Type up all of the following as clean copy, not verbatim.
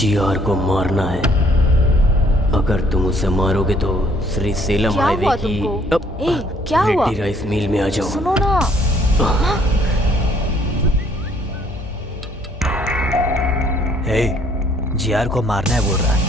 GR को मारना है। अगर तुम उसे मारोगे तो श्री सेलम क्या हाईवे हुआ की तुमको? क्या हुआ? रेड्डी राइस मिल में आ जाओ। सुनो ना। हे, जीआर को मारना है बोल रहा है।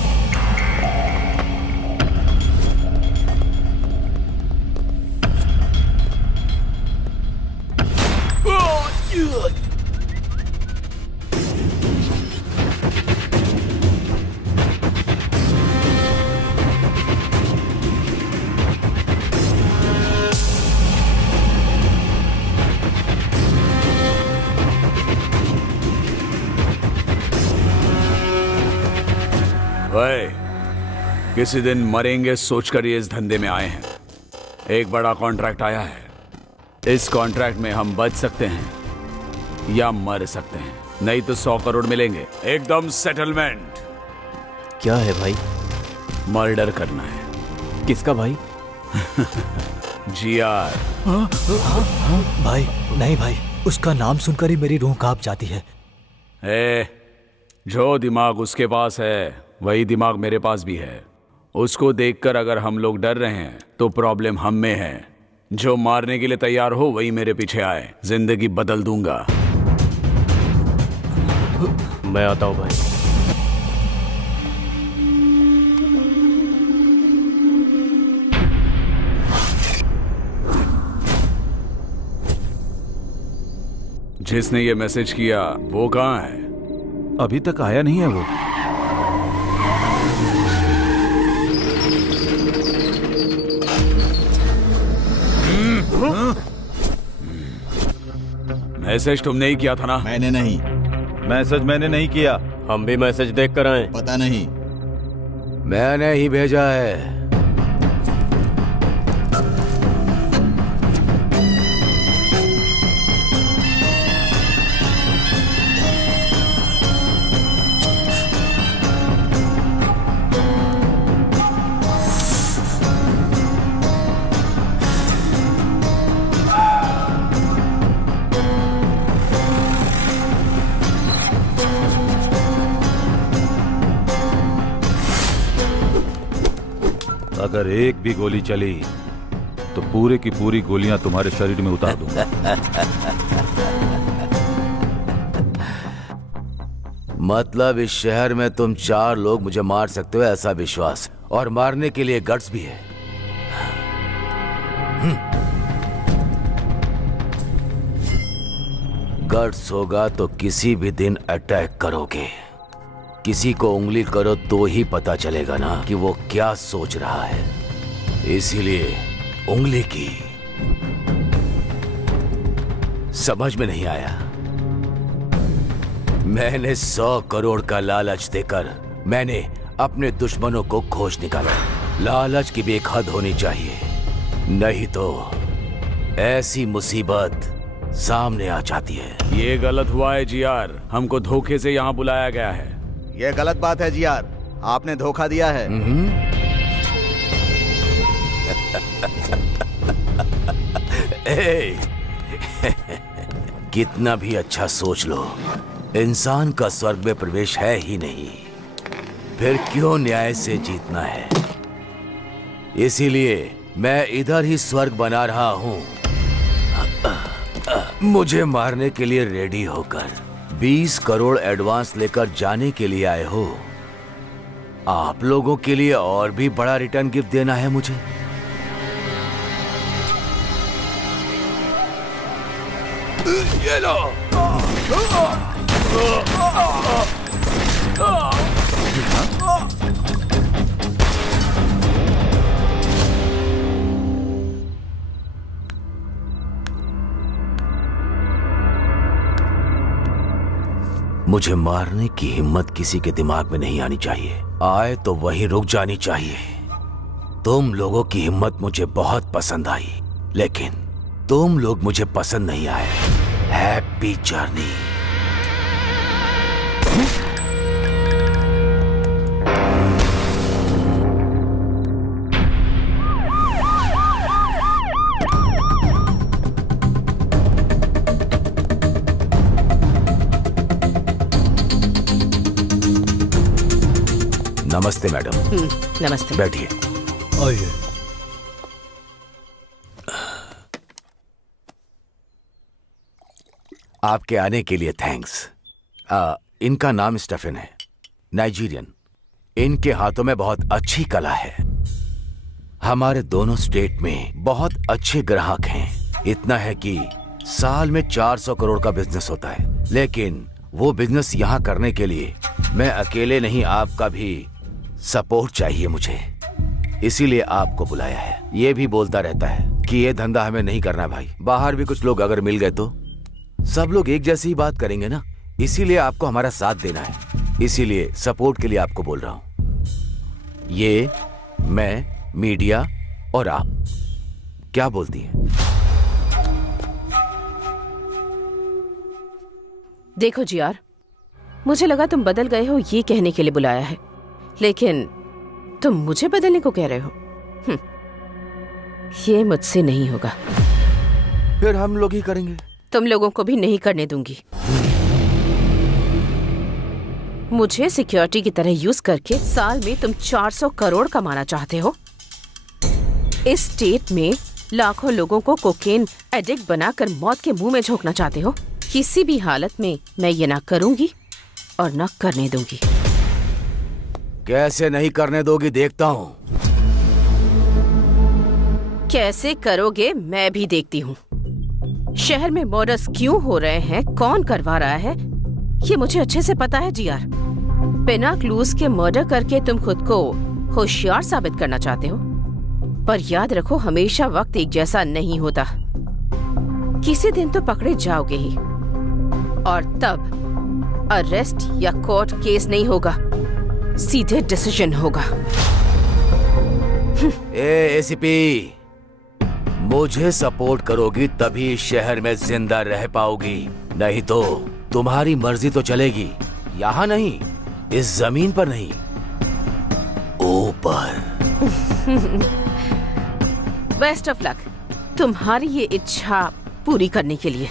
ओए, किसी दिन मरेंगे सोचकर ये इस धंधे में आए हैं। एक बड़ा कॉन्ट्रैक्ट आया है। इस कॉन्ट्रैक्ट में हम बच सकते हैं या मर सकते हैं, नहीं तो 100 करोड़ मिलेंगे एकदम सेटलमेंट। क्या है भाई? मर्डर करना है। किसका भाई? जीआर। भाई नहीं भाई, उसका नाम सुनकर ही मेरी रूह कांप जाती है। जो दिमाग उसके पास है वही दिमाग मेरे पास भी है। उसको देखकर अगर हम लोग डर रहे हैं तो प्रॉब्लम हम में है। जो मारने के लिए तैयार हो वही मेरे पीछे आए, जिंदगी बदल दूंगा। मैं आता हूं भाई। जिसने ये मैसेज किया वो कहाँ है? अभी तक आया नहीं है वो। मैसेज तुमने ही किया था ना? मैंने नहीं। मैसेज मैंने नहीं किया। हम भी मैसेज देख कर आए। पता नहीं। मैंने ही भेजा है। अगर एक भी गोली चली तो पूरे की पूरी गोलियां तुम्हारे शरीर में उतार दूंगा। मतलब इस शहर में तुम 4 लोग मुझे मार सकते हो ऐसा विश्वास, और मारने के लिए गट्स भी है। गट्स होगा तो किसी भी दिन अटैक करोगे। किसी को उंगली करो तो ही पता चलेगा ना कि वो क्या सोच रहा है। इसीलिए उंगली की। समझ में नहीं आया? मैंने 100 करोड़ का लालच देकर मैंने अपने दुश्मनों को खोज निकाला। लालच की भी एक हद होनी चाहिए, नहीं तो ऐसी मुसीबत सामने आ जाती है। ये गलत हुआ है जीआर, हमको धोखे से यहाँ बुलाया गया है। ये गलत बात है जीआर, आपने धोखा दिया है। कितना भी अच्छा सोच लो, इंसान का स्वर्ग में प्रवेश है ही नहीं, फिर क्यों न्याय से जीतना है? इसीलिए मैं इधर ही स्वर्ग बना रहा हूं। मुझे मारने के लिए रेडी होकर 20 करोड़ एडवांस लेकर जाने के लिए आए हो। आप लोगों के लिए और भी बड़ा रिटर्न गिफ्ट देना है मुझे। ये लो। मुझे मारने की हिम्मत किसी के दिमाग में नहीं आनी चाहिए। आए तो वहीं रुक जानी चाहिए। तुम लोगों की हिम्मत मुझे बहुत पसंद आई, लेकिन तुम लोग मुझे पसंद नहीं आए। Happy journey. नमस्ते मैडम। नमस्ते। बैठिए। आइए। आपके आने के लिए थैंक्स। इनका नाम स्टेफन है, नाइजीरियन। इनके हाथों में बहुत अच्छी कला है। हमारे दोनों स्टेट में बहुत अच्छे ग्राहक हैं। इतना है कि साल में 400 करोड़ का बिजनेस होता है। लेकिन वो बिजनेस यहाँ करने के लिए मैं अकेले नहीं, आपका भी सपोर्ट चाहिए मुझे। इसीलिए आपको बुलाया है। ये भी बोलता रहता है कि ये धंधा हमें नहीं करना भाई। बाहर भी कुछ लोग अगर मिल गए तो सब लोग एक जैसी ही बात करेंगे ना। इसीलिए आपको हमारा साथ देना है। इसीलिए सपोर्ट के लिए आपको बोल रहा हूं। ये, मैं, मीडिया और आप, क्या बोलती हैं? देखो जी यार, मुझे लगा तुम बदल गए हो ये कहने के लिए बुलाया है, लेकिन तुम मुझे बदलने को कह रहे हो। ये मुझसे नहीं होगा। फिर हम लोग ही करेंगे। तुम लोगों को भी नहीं करने दूंगी। मुझे सिक्योरिटी की तरह यूज करके साल में तुम 400 करोड़ कमाना चाहते हो। इस स्टेट में लाखों लोगों को कोकेन एडिक्ट बनाकर मौत के मुंह में झोंकना चाहते हो। किसी भी हालत में मैं ये ना करूंगी और ना करने दूंगी। कैसे नहीं करने दोगी देखता हूं। कैसे करोगे मैं भी देखती हूँ। शहर में मर्डर्स क्यों हो रहे हैं, कौन करवा रहा है, ये मुझे अच्छे से पता है जीआर। बिना क्लूज के मर्डर करके तुम खुद को होशियार साबित करना चाहते हो, पर याद रखो हमेशा वक्त एक जैसा नहीं होता। किसी दिन तो पकड़े जाओगे ही, और तब अरेस्ट या कोर्ट केस नहीं होगा, सीधे डिसीजन होगा। एसीपी, मुझे सपोर्ट करोगी तभी इस शहर में जिंदा रह पाओगी, नहीं तो तुम्हारी मर्जी तो चलेगी। यहाँ नहीं, इस जमीन पर नहीं, ऊपर। बेस्ट ऑफ लक तुम्हारी ये इच्छा पूरी करने के लिए।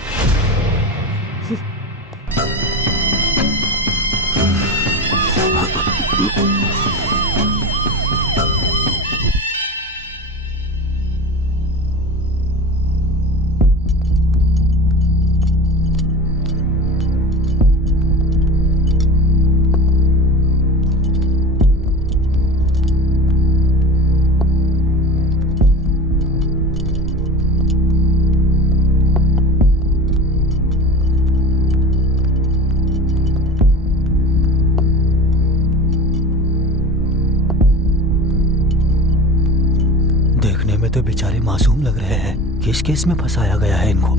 देखने में तो बेचारे मासूम लग रहे हैं। किस केस में फंसाया गया है इनको?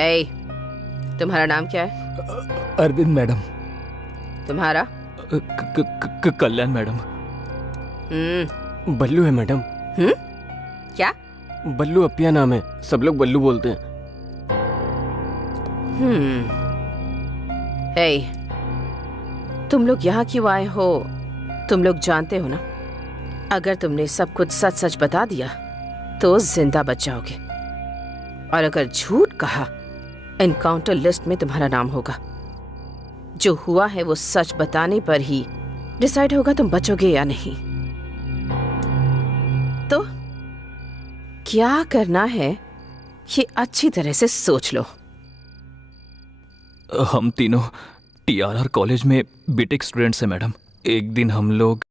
ए, तुम्हारा नाम क्या है? अरविंद मैडम। तुम्हारा? कल्याण मैडम। बल्लू है मैडम। क्या? बल्लू अपिया नाम है, सब लोग बल्लू बोलते हैं। ए, तुम लोग यहाँ क्यों आए हो? तुम लोग जानते हो ना, अगर तुमने सब कुछ सच सच बता दिया तो जिंदा बच जाओगे, और अगर झूठ कहा एनकाउंटर लिस्ट में तुम्हारा नाम होगा। जो हुआ है वो सच बताने पर ही डिसाइड होगा तुम बचोगे या नहीं। तो क्या करना है ये अच्छी तरह से सोच लो। हम तीनों टीआरआर कॉलेज में बीटेक स्टूडेंट्स हैं मैडम। एक दिन हम लोग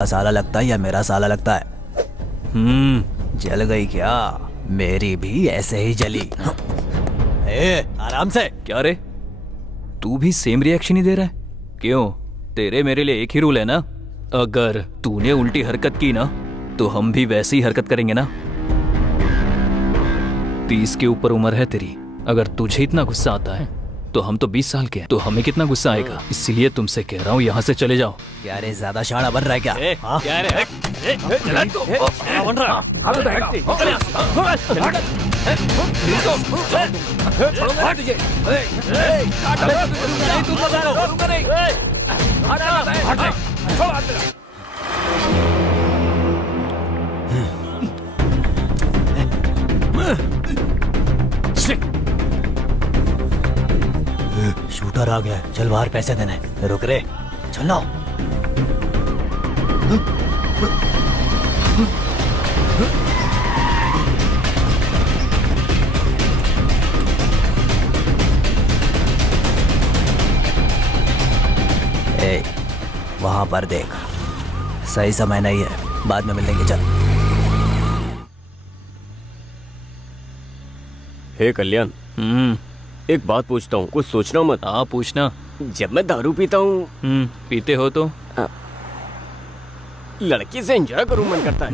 साला लगता है या मेरा साला लगता है? जल गई क्या? मेरी भी ऐसे ही जली। आराम से। क्या रे, तू भी सेम रिएक्शन ही दे रहा है? क्यों, तेरे मेरे लिए एक ही रूल है ना? अगर तूने उल्टी हरकत की ना तो हम भी वैसी ही हरकत करेंगे ना। 30 के ऊपर उम्र है तेरी, अगर तुझे इतना गुस्सा आता है तो हम तो 20 साल के हैं, तो हमें कितना गुस्सा आएगा। इसीलिए तुमसे कह रहा हूँ यहाँ से चले जाओ। क्या रे, ज्यादा शाना बन रहा है क्या? हाँ? क्या रे? बन रहा शूटर आ गया, चल बाहर पैसे देने। रुक रे, चल ना। ए, वहां पर देख, सही समय नहीं है, बाद में मिलेंगे। चल। हे कल्याण, एक बात पूछता हूँ, कुछ सोचना मत। हाँ पूछना। जब मैं दारू पीता हूँ, पीते हो तो लड़की से एंजॉय करूँ मन करता है।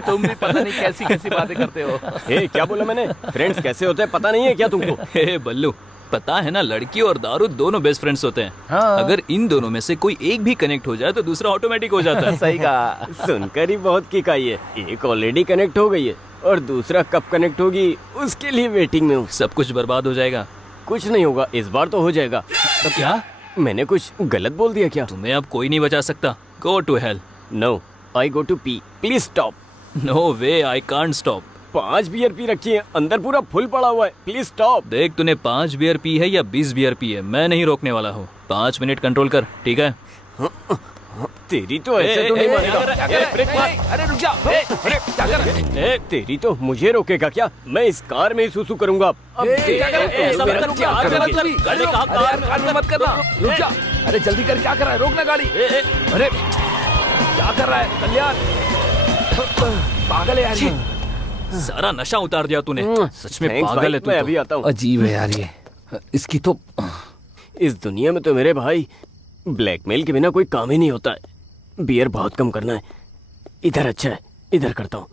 तुम भी पता नहीं कैसी कैसी बातें करते हो। हे, क्या बोला मैंने? फ्रेंड्स कैसे होते हैं पता नहीं है क्या तुमको? हे बल्लू, पता है ना, लड़की और दारू दोनों बेस्ट फ्रेंड्स होते हैं। हाँ। अगर इन दोनों में से कोई एक भी कनेक्ट हो जाए तो दूसरा ऑटोमेटिक हो जाता है। सही कहा, सुनकर ही बहुत किक आई है। एक ऑलरेडी कनेक्ट हो गई है और दूसरा कब कनेक्ट होगी उसके लिए वेटिंग में हूँ। सब कुछ बर्बाद हो जाएगा। कुछ नहीं होगा, इस बार तो हो जाएगा। तो क्या मैंने कुछ गलत बोल दिया क्या? तुम्हें अब कोई नहीं बचा सकता। Go to hell. No, I go to pee, please stop. No way, I can't stop. 5 beer पी रखी है, अंदर पूरा फुल पड़ा हुआ है, प्लीज स्टॉप। देख, तूने 5 बियर पी है या 20 बियर पी है, मैं नहीं रोकने वाला हूँ। 5 मिनट कंट्रोल कर, ठीक है? तेरी तो ऐसे तो नहीं मानेगा। ब्रेक मार। अरे रुक जा। अरे क्या कर रहा है? तेरी तो मुझे रोकेगा क्या? मैं इस कार में ही सुसु करूंगा। अब मत करना। रुक जा। अरे जल्दी कर, क्या कर रहा है? रोकना गाड़ी। अरे क्या कर रहा है कल्याण? पागल है यार, सारा नशा उतार दिया तूने। सच में पागल है तू। मैं अभी आता हूँ। अजीब है यार ये, इसकी तो। इस दुनिया में तो मेरे भाई ब्लैकमेल के बिना कोई काम ही नहीं होता है। बियर बहुत कम करना है। इधर अच्छा है, इधर करता हूँ।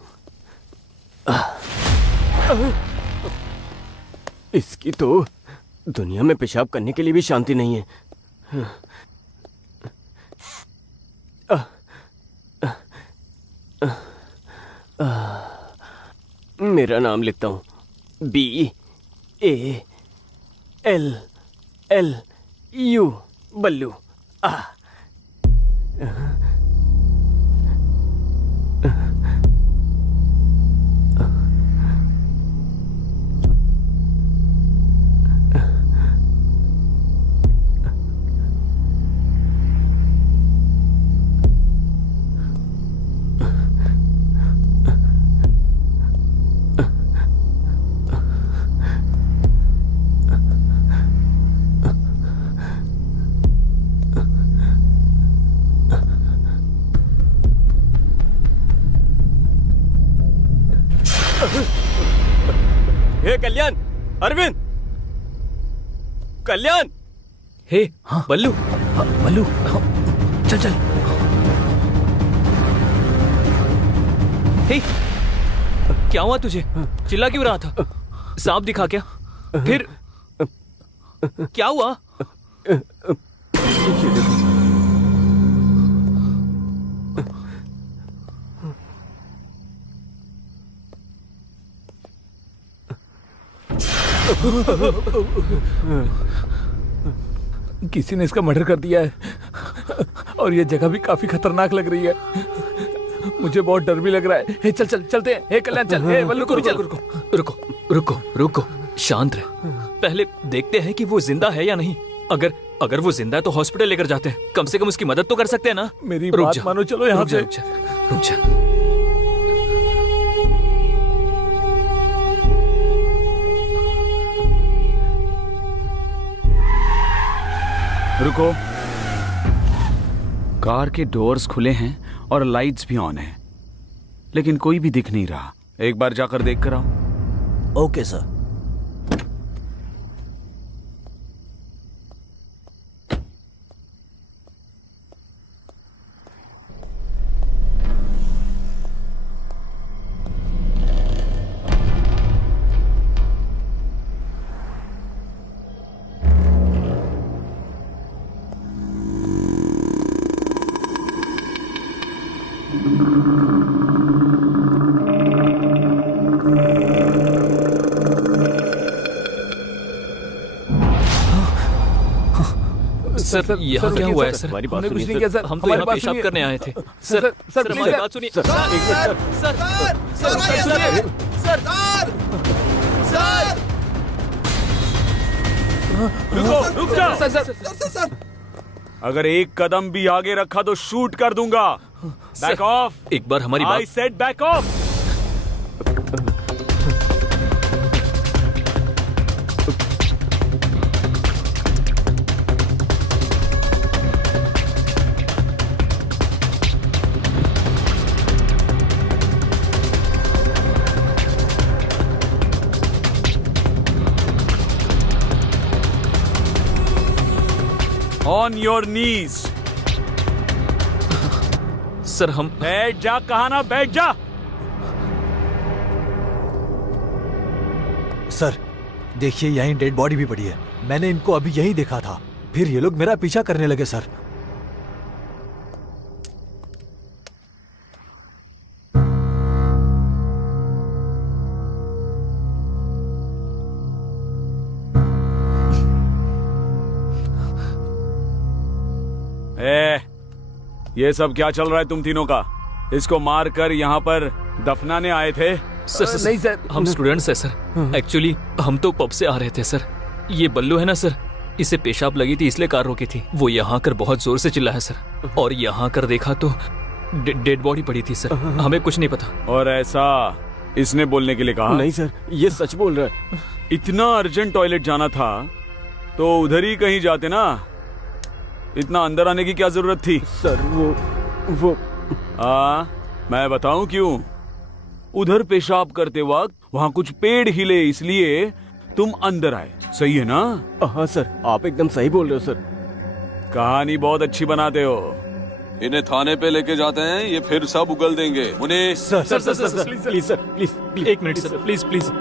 इसकी तो दुनिया में पेशाब करने के लिए भी शांति नहीं है। मेरा नाम लिखता हूँ, BALLU, बल्लू। हे कल्याण, अरविंद, कल्याण। हे हाँ बल्लू। बल्लू, चल चल। हे, क्या हुआ तुझे? चिल्ला क्यों रहा था? सांप दिखा क्या? फिर क्या हुआ? किसी ने इसका मर्डर कर दिया है और ये जगह भी काफी खतरनाक लग रही है। मुझे बहुत डर भी लग रहा है। हे चल चल चलते हैं। हे कल्याण चल। हे बल्लू रुको रुको रुको रुको रुको, शांत रहे। पहले देखते हैं कि वो जिंदा है या नहीं। अगर वो जिंदा है तो हॉस्पिटल लेकर जाते हैं, कम से कम उसकी मदद तो कर सकते हैं ना। मेरी बात मानो, चलो यहाँ से। रुक जा। रुको, कार के डोर्स खुले हैं और लाइट्स भी ऑन हैं, लेकिन कोई भी दिख नहीं रहा। एक बार जाकर देख कर आओ। Okay sir. सर यहाँ क्या हुआ है सर? हमारी बात हमने कुछ सुनिए नहीं किया सर। सर। हम तो हमारी यहाँ बात पेशाब सुनिए। करने आए थे। Sir, sir sir, sir please, हमारी सर। बात सुनिए। सर, एक मिनट, सर। रुक जाओ। सर अगर एक कदम भी आगे रखा तो शूट कर दूंगा। Back of. एक बार हमारी आई बात said back of. On your knees. Sir हम बैठ जा, कहा ना बैठ जा। सर देखिए यहीं डेड बॉडी भी पड़ी है। मैंने इनको अभी यहीं देखा था, फिर ये लोग मेरा पीछा करने लगे सर। ये सब क्या चल रहा है तुम तीनों का? इसको मारकर यहाँ पर दफनाने आए थे? सर नहीं सर। हम स्टूडेंट्स हैं सर। एक्चुअली हम तो पब से आ रहे थे सर। ये बल्लू है ना सर, इसे पेशाब लगी थी इसलिए कार रोकी थी। वो यहाँ कर बहुत जोर से चिल्लाया सर, और यहाँ कर देखा तो डेड बॉडी पड़ी थी सर। हमें कुछ नहीं पता। और ऐसा इसने बोलने के लिए कहा? नहीं सर, ये सच बोल रहा है। इतना अर्जेंट टॉयलेट जाना था तो उधर ही कहीं जाते ना, इतना अंदर आने की क्या जरूरत थी? सर वो मैं बताऊं क्यों? उधर पेशाब करते वक्त वहां कुछ पेड़ हिले, इसलिए तुम अंदर आए। सही है ना? हाँ सर, आप एकदम सही बोल रहे हो सर। कहानी बहुत अच्छी बनाते हो। इन्हें थाने पे लेके जाते हैं, ये फिर सब उगल देंगे। उन्हें sir sir sir sir please sir, please. एक मिनट सर, प्लीज प्लीज।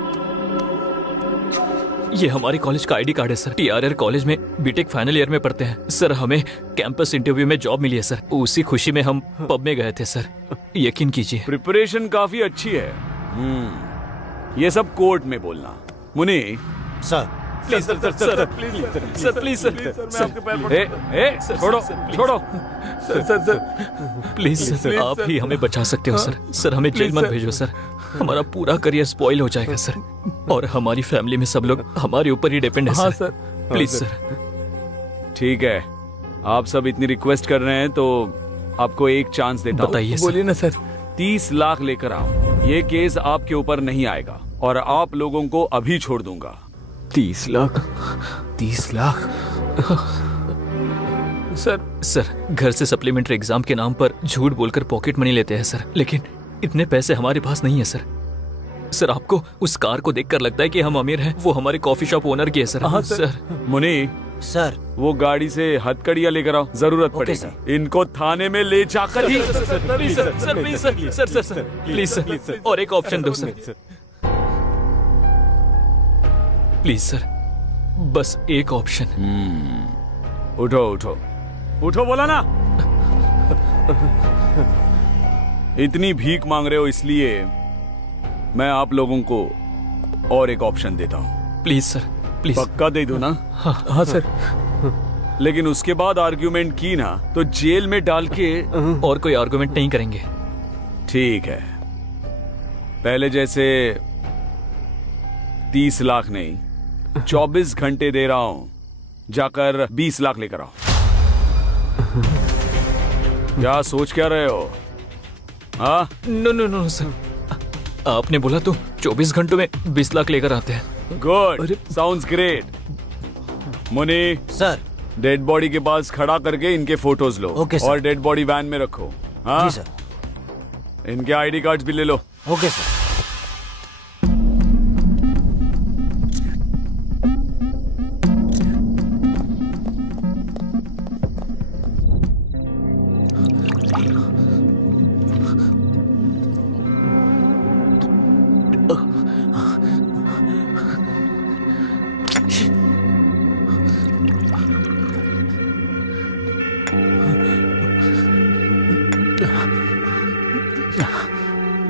ये हमारे कॉलेज का आईडी कार्ड है सर। TRR कॉलेज में बीटेक फाइनल ईयर में पढ़ते हैं सर। हमें कैंपस इंटरव्यू में जॉब मिली है सर। उसी खुशी में हम पब में गए थे सर। यकीन कीजिए। प्रिपरेशन काफी अच्छी है। ये सब कोर्ट में बोलना। मुनि sir please sir, sir please sir please sir, मैं आपके पैर पड़ता हूं। छोड़ो छोड़ो। सर प्लीज सर, आप ही हमें बचा सकते हो सर। सर हमें जेल मत भेजो सर, हमारा पूरा करियर स्पॉइल हो जाएगा सर। और हमारी फैमिली में सब लोग हमारे ऊपर ही डिपेंड है हाँ सर। सर। Please sir. ठीक है, आप सब इतनी रिक्वेस्ट कर रहे हैं तो आपको एक चांस देता हूं। बताइए सर। बोलिए ना सर। 30 लाख लेकर आओ। ये केस आपके ऊपर नहीं आएगा और आप लोगों को अभी छोड़ दूंगा। 30 लाख? 30 लाख? सर घर से सप्लीमेंट्री एग्जाम के नाम पर झूठ बोलकर पॉकेट मनी लेते हैं सर, लेकिन इतने पैसे हमारे पास नहीं है सर। सर आपको उस कार को देखकर लगता है कि हम अमीर हैं? वो हमारे कॉफी शॉप ओनर की है सर। हाँ, सर मुनि, सर वो गाड़ी से हथकड़ियां लेकर आओ, जरूरत ओके, पड़ेगी। इनको थाने में ले जाकर ही। Please sir, sir please sir, sir sir sir please sir, और एक ऑप्शन दो सर। प्लीज सर, बस एक ऑप्शन। उठो उठो उठो, बोला ना। इतनी भीख मांग रहे हो इसलिए मैं आप लोगों को और एक ऑप्शन देता हूँ। Please sir, please. पक्का दे दो ना? हाँ सर। लेकिन उसके बाद आर्ग्यूमेंट की ना तो जेल में डाल के। और कोई आर्गुमेंट नहीं करेंगे। ठीक है, पहले जैसे 30 लाख नहीं, 24 घंटे दे रहा हूं, जाकर 20 लाख लेकर आओ। क्या सोच क्या रहे हो? हाँ, नो नो नो सर, आपने बोला तो 24 घंटों में 20 लाख लेकर आते हैं। Good, sounds great. Muni, sir dead body के पास खड़ा करके इनके फोटोज लो। Okay sir. और डेड बॉडी वैन में रखो। हाँ जी सर। इनके आईडी कार्ड्स भी ले लो। Okay sir.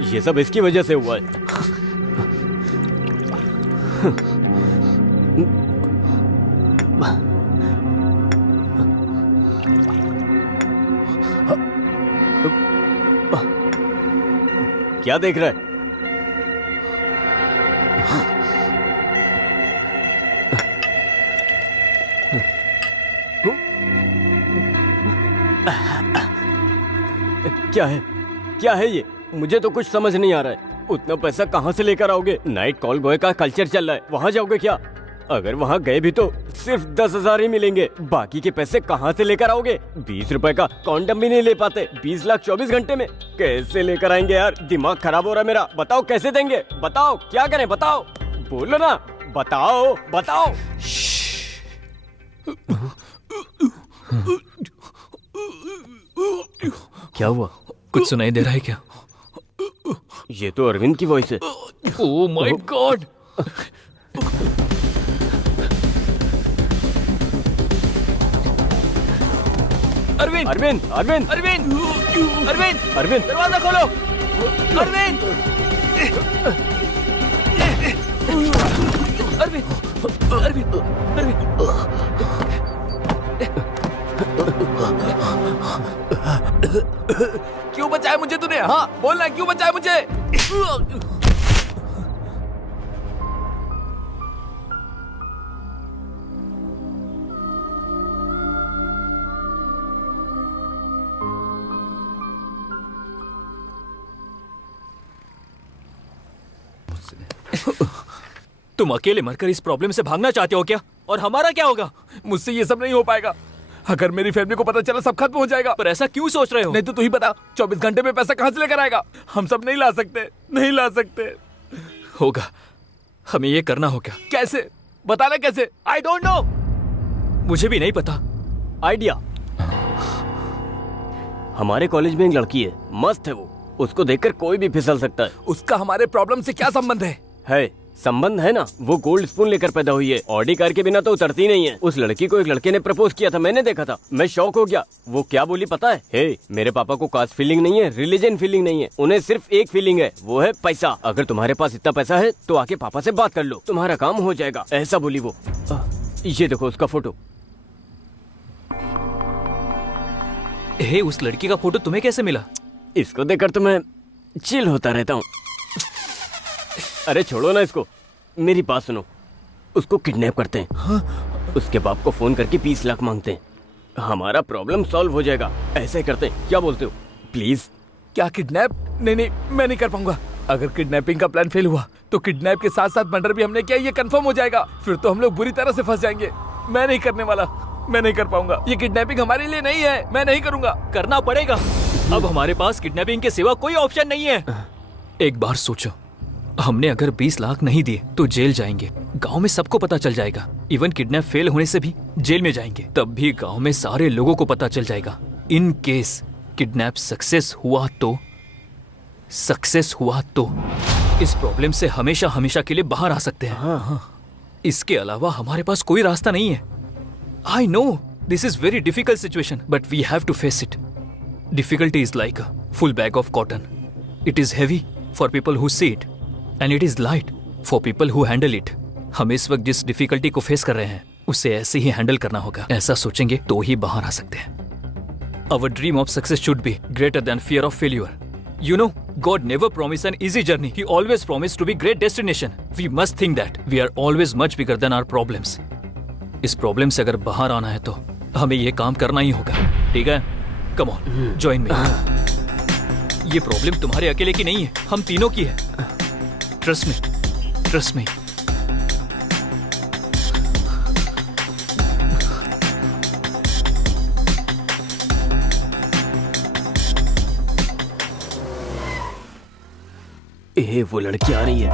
ये सब इसकी वजह से हुआ है। क्या देख रहा है? क्या है? क्या है ये? मुझे तो कुछ समझ नहीं आ रहा है। उतना पैसा कहाँ से लेकर आओगे? नाइट कॉल बॉय का कल्चर चल रहा है, वहाँ जाओगे क्या? अगर वहाँ गए भी तो सिर्फ 10,000 ही मिलेंगे। बाकी के पैसे कहाँ से लेकर आओगे? 20 रुपए का कॉन्डम भी नहीं ले पाते। 20 लाख 24 घंटे में कैसे लेकर आएंगे यार? दिमाग खराब हो रहा है मेरा। बताओ कैसे देंगे? बताओ क्या करें? बताओ, बोलो ना, बताओ बताओ। क्या हुआ? कुछ सुनाई दे रहा है क्या? ये तो अरविंद की वॉइस है। Oh my God! Arvind! Arvind! Arvind! Arvind! Arvind! Arvind! दरवाजा खोलो! अरविंद! अरविंद! अरविंद! अरविंद! क्यों बचाया मुझे तूने? हाँ बोलना, क्यों बचाया मुझे? तुम अकेले मरकर इस प्रॉब्लम से भागना चाहते हो क्या? और हमारा क्या होगा? मुझसे ये सब नहीं हो पाएगा। अगर मेरी फैमिली को पता चला सब खत्म हो जाएगा। पर ऐसा क्यों सोच रहे हो? नहीं तो तू ही बता, 24 घंटे में पैसा कहाँ से लेकर आएगा? हम सब नहीं ला सकते, नहीं ला सकते। होगा, हमें ये करना होगा। कैसे? बताना कैसे? आई डोंट नो, मुझे भी नहीं पता। आइडिया। हमारे कॉलेज में एक लड़की है, मस्त है वो। उसको देखकर कोई भी फिसल सकता है। उसका हमारे प्रॉब्लम से क्या संबंध है? संबंध है ना। वो गोल्ड स्पून लेकर पैदा हुई है, ऑडी कार के बिना तो उतरती नहीं है। उस लड़की को एक लड़के ने प्रपोज किया था, मैंने देखा था। मैं शॉक हो गया। वो क्या बोली पता है? मेरे पापा को कास्ट फीलिंग नहीं है, रिलीजन फीलिंग नहीं है, उन्हें सिर्फ एक फीलिंग है, वो है पैसा। अगर तुम्हारे पास इतना पैसा है तो आके पापा से बात कर लो, तुम्हारा काम हो जाएगा, ऐसा बोली वो। ये देखो उसका फोटो। उस लड़की का फोटो तुम्हें कैसे मिला? इसको देखकर तो मैं चिल होता रहता हूँ। अरे छोड़ो ना इसको, मेरी बात सुनो। उसको किडनैप करते हैं। उसके बाप को फोन करके 20 लाख मांगते हैं। हमारा प्रॉब्लम सॉल्व हो जाएगा। ऐसे ही करते हैं, क्या बोलते हो? प्लीज। क्या किडनैप? नहीं, मैं नहीं कर पाऊंगा। अगर किडनैपिंग का प्लान फेल हुआ तो किडनैप के साथ साथ मर्डर भी हमने किया, ये कंफर्म हो जाएगा। फिर तो हम लोग बुरी तरह से फंस जाएंगे। मैं नहीं करने वाला, मैं नहीं कर पाऊंगा। ये किडनैपिंग हमारे लिए नहीं है, मैं नहीं करूंगा। करना पड़ेगा। अब हमारे पास किडनैपिंग के सिवा कोई ऑप्शन नहीं है। एक बार सोचो, हमने अगर 20 लाख नहीं दिए तो जेल जाएंगे। गांव में सबको पता चल जाएगा। इवन किडनैप फेल होने से भी जेल में जाएंगे। तब भी गांव में सारे लोगों को पता चल जाएगा। इन केस किडनैप सक्सेस हुआ तो इस प्रॉब्लम से हमेशा हमेशा के लिए बाहर आ सकते हैं। इसके अलावा हमारे पास कोई रास्ता नहीं है। I know this is very difficult situation, but we have to face it. Difficulty is like a full bag of cotton. It is heavy for people who see it, and it is light for people who handle it. हम इस वक्त जिस difficulty को face कर रहे हैं उसे ऐसे ही हैंडल करना होगा। ऐसा सोचेंगे तो ही बाहर आ सकते हैं। Our dream of success should be greater than fear of failure. You know, God never promised an easy journey. He always promised to be great destination. We must think that we are always much bigger than our problems. इस problem से अगर बाहर आना है तो हमें ये काम करना ही होगा। ठीक है? Come on, join me. ये प्रॉब्लम तुम्हारे अकेले की नहीं है, हम तीनों की है। Trust me, trust me. हे वो लड़की आ रही है।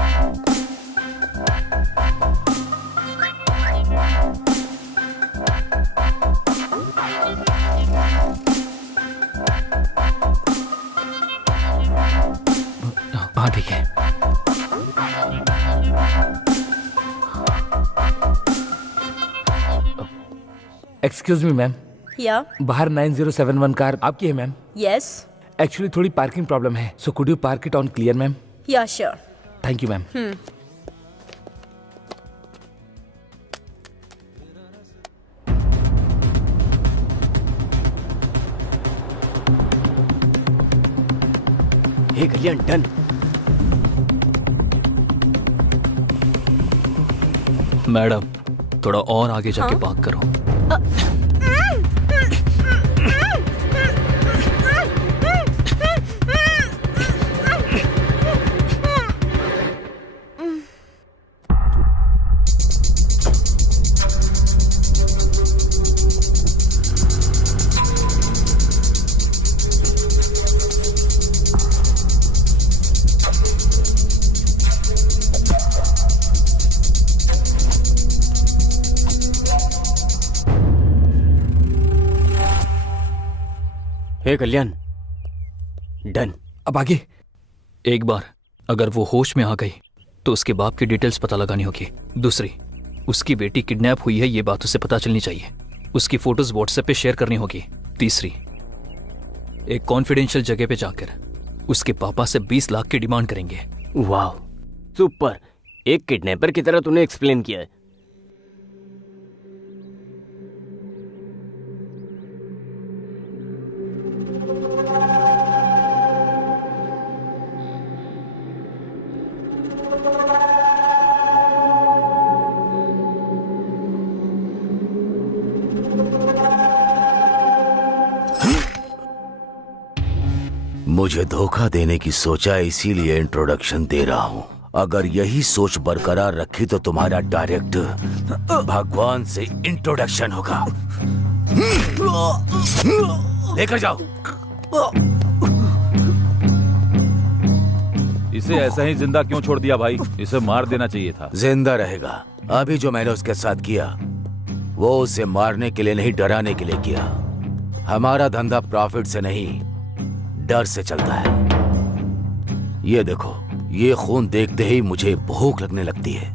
हाँ ठीक है। एक्सक्यूज मी मैम, या बाहर 9071 कार आपकी है मैम? यस एक्चुअली थोड़ी पार्किंग प्रॉब्लम है, so could you park it on clear ma'am? Yeah sure. Thank you ma'am. Hey Kalyan, done. Madam थोड़ा और आगे जाके पार्क करो। Hey Kalyan, done. अब आगे? एक बार अगर वो होश में आ गई तो उसके बाप की डिटेल्स पता लगानी होगी। दूसरी, उसकी बेटी किडनैप हुई है ये बात उसे पता चलनी चाहिए। उसकी फोटोज व्हाट्सएप पे शेयर करनी होगी। तीसरी, एक कॉन्फिडेंशियल जगह पे जाकर उसके पापा से 20 लाख की डिमांड करेंगे। वाह, सुपर। एक किडनैपर की तरह तूने एक्सप्लेन किया है। मुझे धोखा देने की सोचा, इसीलिए इंट्रोडक्शन दे रहा हूँ। अगर यही सोच बरकरार रखी तो तुम्हारा डायरेक्ट भगवान से इंट्रोडक्शन होगा। लेकर जाओ। इसे ऐसा ही जिंदा क्यों छोड़ दिया भाई? इसे मार देना चाहिए था। जिंदा रहेगा। अभी जो मैंने उसके साथ किया वो उसे मारने के लिए नहीं, डराने के लिए किया। हमारा धंधा प्रॉफिट से नहीं, डर से चलता है। ये देखो, ये खून देखते ही मुझे भूख लगने लगती है।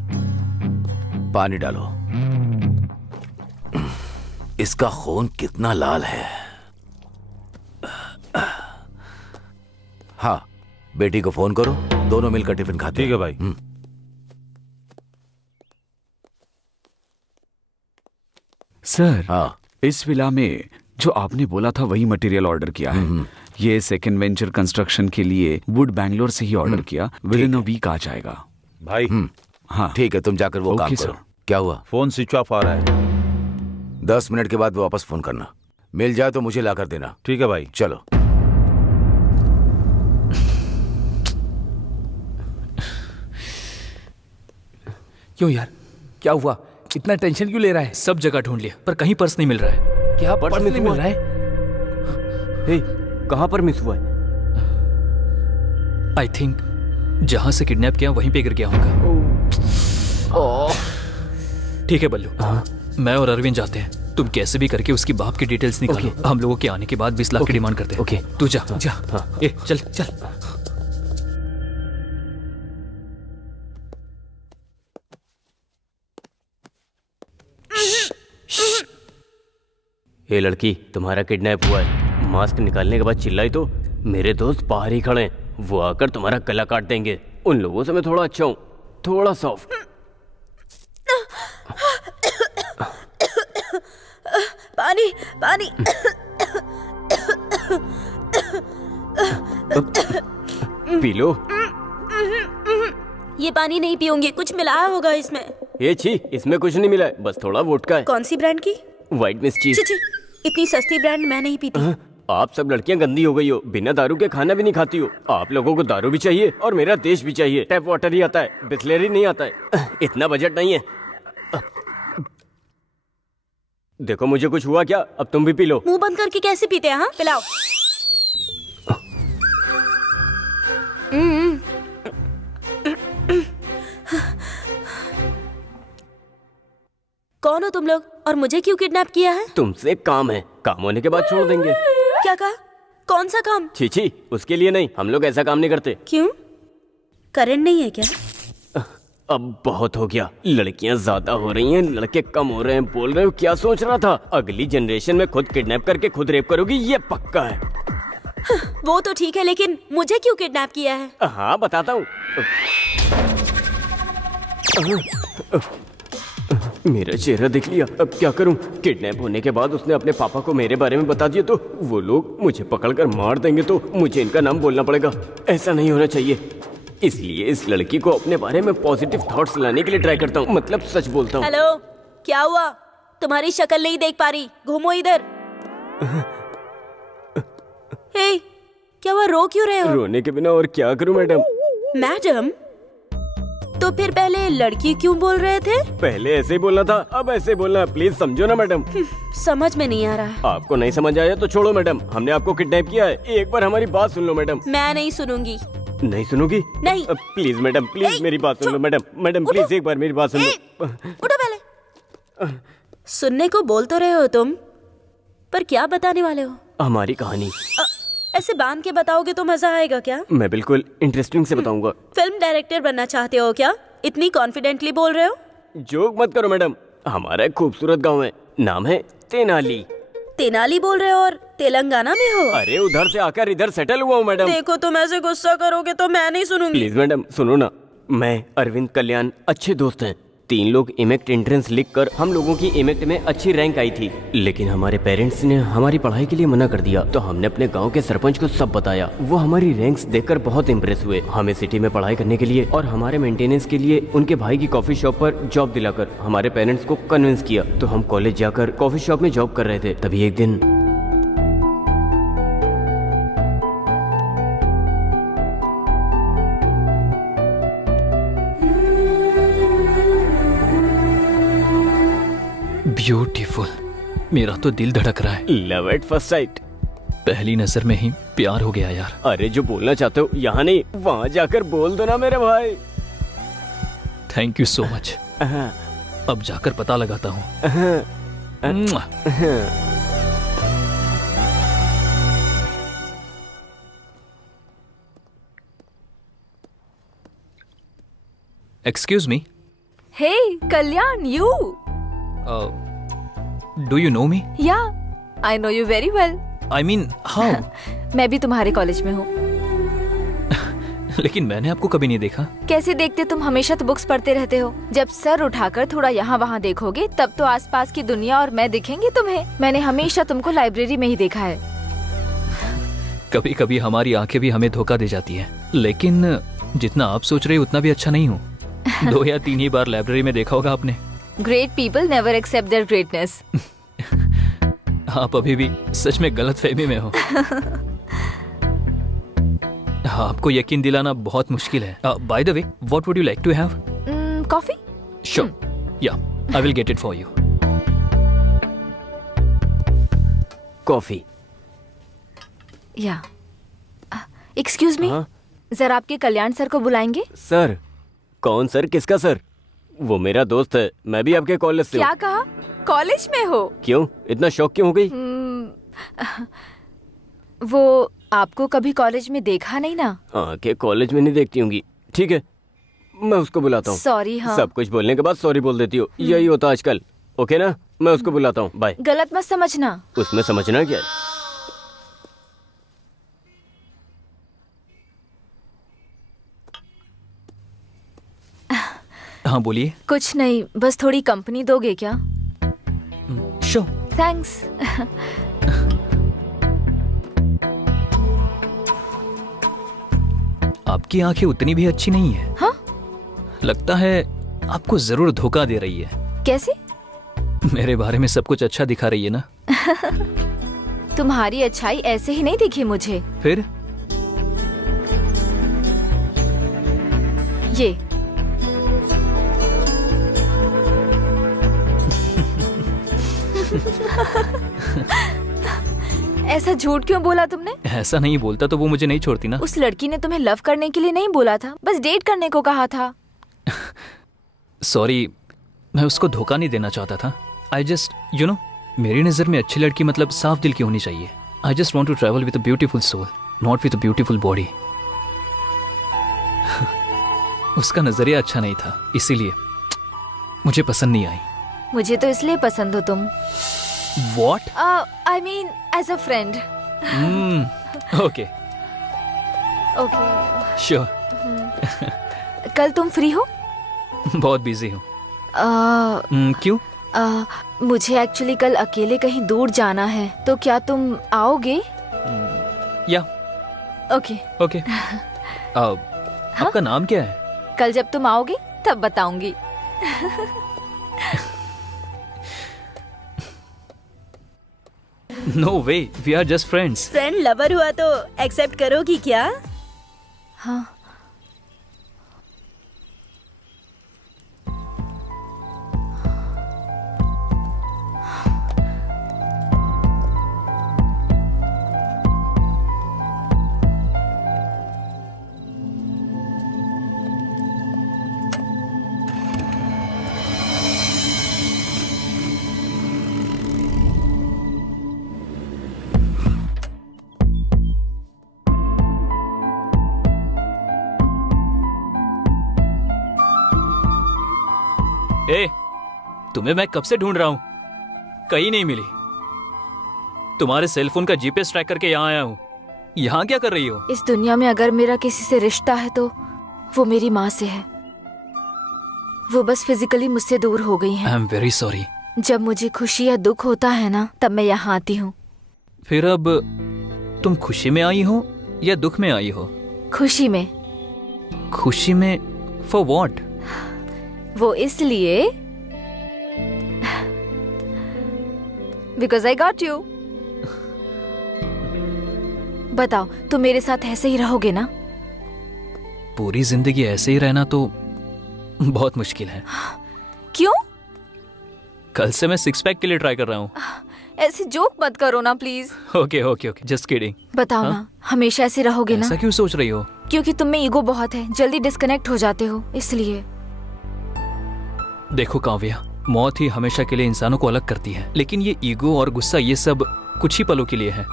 पानी डालो। इसका खून कितना लाल है। हाँ, बेटी को फोन करो, दोनों मिलकर टिफिन खाते हैं। ठीक है भाई। सर, हाँ, इस विला में जो आपने बोला था वही मटेरियल ऑर्डर किया है। ये सेकंड वेंचर कंस्ट्रक्शन के लिए वुड बैंगलोर से ही ऑर्डर किया। विद इन अ वीक आ जाएगा भाई हाँ ठीक है, तुम जाकर वो काम ओके, करो। सर। क्या हुआ? फोन स्विच ऑफ आ रहा है। 10 मिनट के बाद वापस फोन करना। मिल जाए तो मुझे लाकर देना। ठीक है भाई। चलो। क्यों यार, क्या हुआ? इतना टेंशन क्यों ले रहा है? सब जगह ढूंढ लिया पर कहीं पर्स नहीं मिल रहा है। क्या पर्स नहीं मिल हुआ? रहा है? हे, कहाँ पर मिस हुआ है? आई थिंक जहां से किडनैप किया वहीं पे गिर गया होगा। ठीक है बल्लू, मैं और अरविंद जाते हैं। तुम कैसे भी करके उसकी बाप की डिटेल्स निकालो। हम लोगों के आने के बाद 20 लाख की डिमांड करते हैं। ओके। तू जा जा। ए चल चल। ये लड़की, तुम्हारा किडनैप हुआ है। मास्क निकालने के बाद चिल्लाई तो मेरे दोस्त बाहर ही खड़े हैं, वो आकर तुम्हारा गला काट देंगे। उन लोगों से मैं थोड़ा अच्छा हूँ, थोड़ा सॉफ्ट। पानी पानी। P low. ये पानी नहीं पीऊंगी, कुछ मिलाया होगा इसमें। ये छी, इसमें कुछ नहीं मिला है, बस थोड़ा वोडका है। कौन सी ब्रांड की? व्हाइट मिस चीज। छी, इतनी सस्ती ब्रांड मैं नहीं पीती। आप सब लड़कियां गंदी हो गई हो, बिना दारू के खाना भी नहीं खाती हो। आप लोगों को दारू भी चाहिए और मेरा देश भी चाहिए। टैप वाटर ही आता है, बिस्लेरी नहीं आता है। इतना बजट नहीं है। देखो मुझे कुछ हुआ क्या? अब तुम भी पी लो। मुंह बंद करके कैसे पीते हैं? हाँ, पिलाओ। कौन हो तुम लोग और मुझे क्यों किडनैप किया है? तुमसे एक काम है, काम होने के बाद छोड़ देंगे। क्या कहा? कौन सा काम? छी, उसके लिए नहीं, हम लोग ऐसा काम नहीं करते। क्यों? करंट नहीं है क्या? अब बहुत हो गया, लड़कियां ज्यादा हो रही हैं, लड़के कम हो रहे हैं। बोल रहे हो क्या सोच रहा था? अगली जनरेशन में खुद किडनैप करके खुद रेप करोगी, ये पक्का है। वो तो ठीक है, लेकिन मुझे क्यों किडनैप किया है? हाँ बताता हूँ। मेरा चेहरा देख लिया, अब क्या करूं? किडनैप होने के बाद उसने अपने पापा को मेरे बारे में बता दिया तो वो लोग मुझे पकड़कर मार देंगे, तो मुझे इनका नाम बोलना पड़ेगा। ऐसा नहीं होना चाहिए, इसलिए इस लड़की को अपने बारे में पॉजिटिव थॉट्स लाने के लिए ट्राई करता हूँ, मतलब सच बोलता हूँ। हेलो, क्या हुआ? तुम्हारी शक्ल नहीं देख पा रही, घूमो इधर। हे, क्या हुआ? रो क्यों रहे हो? रोने के बिना और क्या करूं मैडम? मैडम? तो फिर पहले लड़की क्यों बोल रहे थे? पहले ऐसे ही बोलना था, अब ऐसे बोलना है, प्लीज समझो ना मैडम। समझ में नहीं आ रहा। आपको नहीं समझ आया तो छोड़ो मैडम, हमने आपको किडनैप किया है, एक बार हमारी बात सुन लो मैडम। मैं नहीं सुनूंगी। नहीं सुनोगी? नहीं। प्लीज मैडम, प्लीज मेरी बात सुन लो मैडम। मैडम प्लीज एक बार मेरी बात सुन लो। उठो पहले। सुनने को बोल तो रहे हो तुम, पर क्या बताने वाले हो? हमारी कहानी। ऐसे बांध के बताओगे तो मजा आएगा क्या? मैं बिल्कुल इंटरेस्टिंग से बताऊंगा। फिल्म डायरेक्टर बनना चाहते हो क्या? इतनी कॉन्फिडेंटली बोल रहे हो। जोक मत करो मैडम, हमारा एक खूबसूरत गांव है, नाम है तेनाली। तेनाली बोल रहे हो और तेलंगाना में हो? अरे उधर से आकर इधर सेटल हुआ हूँ मैडम। देखो तुम ऐसे गुस्सा करोगे तो मैं नहीं सुनूंगी। प्लीज मैडम सुनो ना, मैं अरविंद कल्याण अच्छे दोस्त हैं। 3 लोग इमेक्ट एंट्रेंस लिख कर हम लोगों की इमेक्ट में अच्छी रैंक आई थी, लेकिन हमारे पेरेंट्स ने हमारी पढ़ाई के लिए मना कर दिया। तो हमने अपने गांव के सरपंच को सब बताया, वो हमारी रैंक्स देखकर बहुत इम्प्रेस हुए। हमें सिटी में पढ़ाई करने के लिए और हमारे मेंटेनेंस के लिए उनके भाई की कॉफी शॉप पर जॉब दिलाकर हमारे पेरेंट्स को कन्विंस किया। तो हम कॉलेज जाकर कॉफी शॉप में जॉब कर रहे थे, तभी एक दिन ब्यूटीफुल, मेरा तो दिल धड़क रहा है। लव एट फर्स्ट साइट, पहली नजर में ही प्यार हो गया यार। अरे जो बोलना चाहते हो यहाँ नहीं, वहाँ जाकर बोल दो ना मेरे भाई। Thank you so much. अब जाकर पता लगाता हूँ। Excuse me. Hey, Kalyan, you. Do you know me? Yeah, I know you very well. I mean how? मैं भी तुम्हारे कॉलेज में हूँ। लेकिन मैंने आपको कभी नहीं देखा। कैसे देखते, तुम हमेशा तो बुक्स पढ़ते रहते हो। जब सर उठाकर थोड़ा यहाँ वहाँ देखोगे तब तो आसपास की दुनिया और मैं दिखेंगे तुम्हें। मैंने हमेशा तुमको लाइब्रेरी में ही देखा है। कभी कभी हमारी आंखें भी हमें धोखा दे जाती हैं, लेकिन जितना आप सोच रहे हो उतना भी अच्छा नहीं हूँ। 2 या 3 ही बार लाइब्रेरी में देखा होगा आपने। Great people never accept their greatness. आप अभी भी सच में गलत फहमी में हो। आपको यकीन दिलाना बहुत मुश्किल है। By the way, what would you like to have? Coffee? Sure, yeah I will get it for you. Coffee. Yeah excuse me, जरा आपके कल्याण सर को बुलाएंगे? सर? कौन सर? किसका सर? वो मेरा दोस्त है, मैं भी आपके कॉलेज से क्या कहा? कॉलेज में हो? क्यों इतना शौक क्यों हो गई? वो आपको कभी कॉलेज में देखा नहीं ना? आके कॉलेज में नहीं देखती होंगी। ठीक है, मैं उसको बुलाता हूँ। सॉरी। हाँ, सब कुछ बोलने के बाद सॉरी बोल देती हो, यही होता आजकल। ओके ना, मैं उसको बुलाता हूँ, बाय। गलत मत समझना। उसमें समझना क्या है? हाँ बोलिए। कुछ नहीं, बस थोड़ी कंपनी दोगे क्या? श्योर। थैंक्स। आपकी आंखें उतनी भी अच्छी नहीं है। हाँ? लगता है आपको जरूर धोखा दे रही है। कैसे? मेरे बारे में सब कुछ अच्छा दिखा रही है ना। तुम्हारी अच्छाई ऐसे ही नहीं दिखी मुझे। फिर? ये ऐसा झूठ क्यों बोला तुमने? ऐसा नहीं बोलता तो वो मुझे नहीं छोड़ती ना। उस लड़की ने तुम्हें लव करने के लिए नहीं बोला था, बस डेट करने को कहा था। सॉरी, मैं उसको धोखा नहीं देना चाहता था। आई जस्ट मेरी नज़र में अच्छी लड़की मतलब साफ दिल की होनी चाहिए। I just want to travel with a beautiful soul, not with a beautiful body. उसका नजरिया अच्छा नहीं था, इसीलिए मुझे पसंद नहीं आई। मुझे तो इसलिए पसंद हो तुम। What? I mean as a friend. Okay. Okay. Sure. कल तुम फ्री हो? बहुत बिजी हूँ। क्यों? मुझे एक्चुअली कल अकेले कहीं दूर जाना है, तो क्या तुम आओगे? या। ओके। ओके। आपका नाम क्या है? कल जब तुम आओगे तब बताऊंगी। No way, we are just friends. Friend lover हुआ तो एक्सेप्ट करोगी क्या? हाँ। ए, तुम्हें मैं कब से ढूंढ रहा हूँ, कहीं नहीं मिली। तुम्हारे सेलफोन का जीपीएस ट्रैक करके यहाँ आया हूँ। यहाँ क्या कर रही हो? इस दुनिया में अगर मेरा किसी से रिश्ता है तो वो मेरी माँ से है। वो बस फिजिकली मुझसे दूर हो गई हैं। I am very sorry. जब मुझे खुशी या दुख होता है ना, तब मैं यहाँ आती हूँ। फिर अब तुम खुशी में आई हो या दुख में आई हो? खुशी में। खुशी में? For what? वो इसलिए बिकॉज आई गॉट यू। बताओ, तुम मेरे साथ ऐसे ही रहोगे ना? पूरी जिंदगी ऐसे ही रहना तो बहुत मुश्किल है। क्यों? कल से मैं सिक्स पैक के लिए ट्राई कर रहा हूँ। ऐसे जोक मत करो ना please. Okay okay okay, just kidding. बताओ ना, हमेशा ऐसे रहोगे ना? ऐसा क्यों सोच रही हो? क्योंकि तुम में ईगो बहुत है, जल्दी डिस्कनेक्ट हो जाते हो, इसलिए। देखो काव्या, मौत ही हमेशा के लिए इंसानों को अलग करती है, लेकिन ये ईगो और गुस्सा ये सब कुछ ही पलों के लिए है।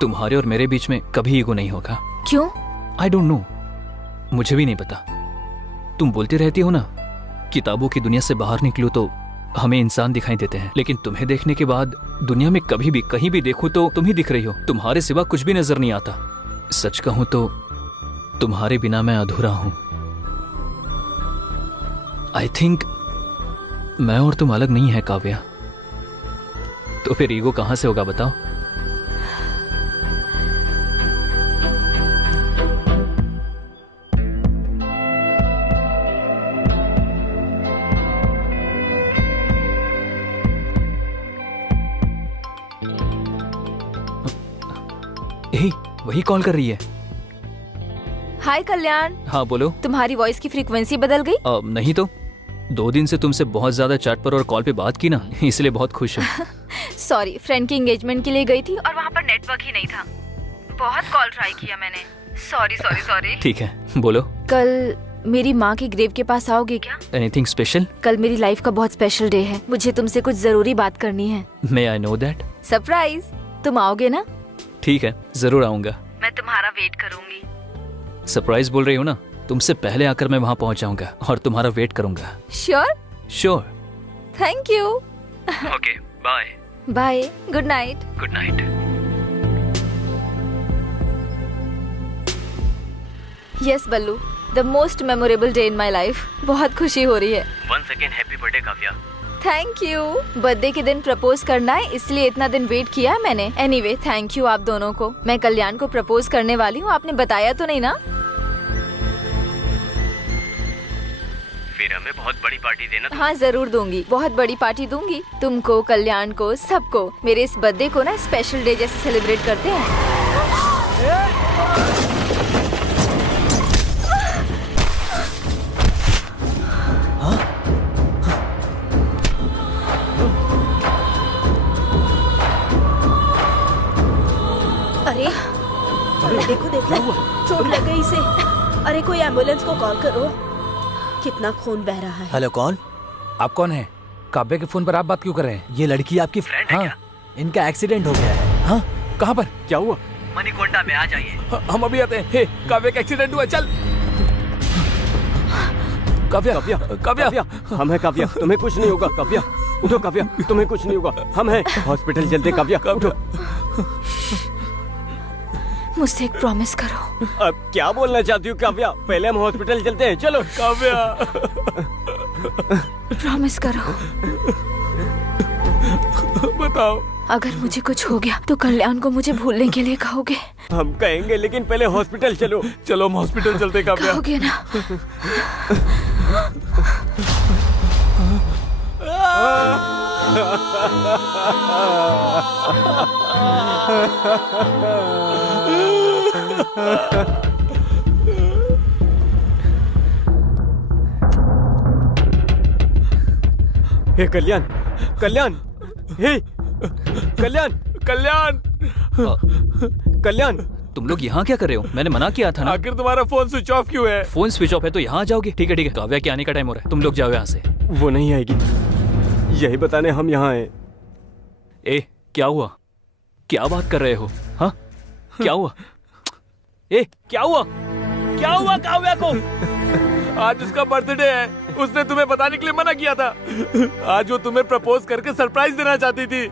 तुम्हारे और मेरे बीच में कभी ईगो नहीं होगा। क्यों? आई डोंट नो, मुझे भी नहीं पता। तुम बोलती रहती हो ना, किताबों की दुनिया से बाहर निकलो तो हमें इंसान दिखाई देते हैं, लेकिन तुम्हें देखने के बाद दुनिया में कभी भी कहीं भी देखूं तो तुम ही दिख रही हो। तुम्हारे सिवा कुछ भी नजर नहीं आता। सच कहूं तो तुम्हारे बिना मैं अधूरा हूं। आई थिंक मैं और तुम अलग नहीं है काव्या। तो फिर ईगो कहां से होगा बताओ? वही कॉल कर रही है। हाय कल्याण। हाँ बोलो। तुम्हारी वॉइस की फ्रीक्वेंसी बदल गई? नहीं तो 2 दिन से तुमसे बहुत ज्यादा चैट पर और कॉल पे बात की ना, इसलिए बहुत खुश हूँ। सॉरी, फ्रेंड की एंगेजमेंट के लिए गई थी और वहाँ पर नेटवर्क ही नहीं था। बहुत कॉल ट्राई किया मैंने। Sorry sorry sorry. ठीक है, बोलो। कल मेरी माँ के ग्रेव के पास आओगे क्या? Anything special? कल मेरी लाइफ का बहुत स्पेशल डे है, मुझे तुमसे कुछ जरूरी बात करनी है। मे आई नो दैट? सरप्राइज। तुम आओगे ना? ठीक है, जरूर आऊंगा। मैं तुम्हारा वेट करूंगी। सरप्राइज बोल रही हो ना, तुमसे पहले आकर मैं वहाँ पहुँच जाऊंगा और तुम्हारा वेट करूंगा। Sure? Sure. Thank you. Okay, bye. Bye, good night. Good night. Yes Ballu, the most memorable day in my life. बहुत खुशी हो रही है। Once again happy birthday Kavya. Thank you. Birthday के दिन प्रपोज करना है, इसलिए इतना दिन वेट किया मैंने। एनीवे, थैंक यू आप दोनों को। मैं कल्याण को प्रपोज करने वाली हूँ, आपने बताया तो नहीं ना? फिर हमें बहुत बड़ी पार्टी देना। हाँ जरूर दूंगी, बहुत बड़ी पार्टी दूंगी। तुमको, कल्याण को, सबको। मेरे इस बर्थडे को ना स्पेशल डे जैसे सेलिब्रेट करते हैं। अरे देखो देखो, चोट लग गई इसे। अरे कोई एम्बुलेंस को कॉल करो। कितना खून बह रहा है। हेलो, कौन? आप कौन है? काव्या के फोन पर आप बात क्यों कर रहे हैं? ये लड़की आपकी फ्रेंड है क्या? इनका एक्सीडेंट हो गया है। हाँ, कहाँ पर? क्या हुआ? मणिकोंडा में आ जाइए। हम अभी आते हैं। हे, काव्या का एक्सीडेंट हुआ, चल। काव्या, काव्या, काव्या, काव्या, हम हैं काव्या, तुम्हें कुछ नहीं होगा। काव्या, उठो काव्या, तुम्हें कुछ नहीं होगा। हम हैं हॉस्पिटल चलते। काव्या, उठो। मुझसे एक प्रॉमिस करो। अब क्या बोलना चाहती हो काव्या? पहले हम हॉस्पिटल चलते हैं, चलो। काव्या, प्रॉमिस करो। बताओ। अगर मुझे कुछ हो गया तो कल्याण को मुझे भूलने के लिए कहोगे? हम कहेंगे, लेकिन पहले हॉस्पिटल चलो। चलो हम हॉस्पिटल चलते हैं काव्या। कहोगे ना? हे कल्याण, कल्याण, हे कल्याण, कल्याण, कल्याण, तुम लोग यहाँ क्या कर रहे हो? मैंने मना किया था ना। आखिर तुम्हारा फोन स्विच ऑफ क्यों है? फोन स्विच ऑफ है तो यहाँ आ जाओगे। ठीक है ठीक है, काव्या के आने का टाइम हो रहा है, तुम लोग जाओ यहाँ से। वो नहीं आएगी, यही बताने हम यहाँ आए। ए, क्या हुआ? क्या बात कर रहे हो? हाँ, क्या हुआ? ए, क्या हुआ? क्या हुआ काव्या को? आज उसका बर्थडे है, उसने तुम्हें बताने के लिए मना किया था। आज वो तुम्हें प्रपोज करके सरप्राइज देना चाहती थी,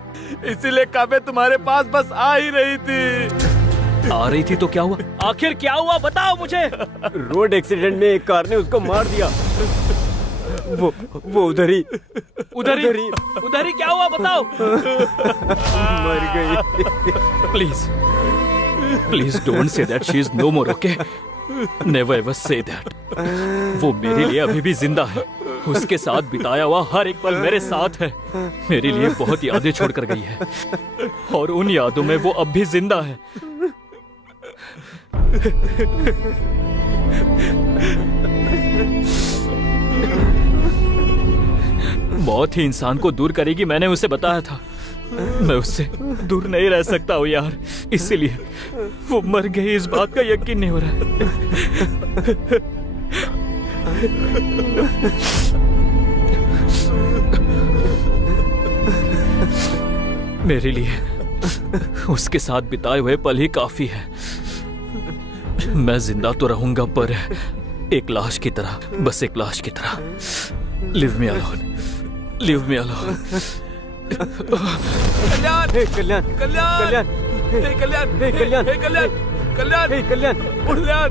इसीलिए काव्या तुम्हारे पास बस आ ही रही थी। आ रही थी तो क्या हुआ? आखिर क्या हुआ बताओ मुझे। रोड एक्सीडेंट में एक कार ने उसको मार दिया। वो उधर ही क्या हुआ बताओ। मर गई। Please don't say that she is no more, okay? Never ever say that. वो मेरे लिए अभी भी जिंदा है। उसके साथ बिताया हुआ हर एक पल मेरे साथ है। मेरे लिए बहुत यादें छोड़कर गई है और उन यादों में वो अब भी जिंदा है। मौत ही इंसान को दूर करेगी, मैंने उसे बताया था। मैं उससे दूर नहीं रह सकता हूँ यार, इसीलिए वो मर गई इस बात का यकीन नहीं हो रहा है। मेरे लिए उसके साथ बिताए हुए पल ही काफी है। मैं जिंदा तो रहूंगा पर एक लाश की तरह, बस एक लाश की तरह। Leave me alone, leave me alone. Kalyan, Kalyan, Kalyan, Kalyan, hey Kalyan, hey Kalyan, hey Kalyan, Kalyan, hey Kalyan, Kalyan,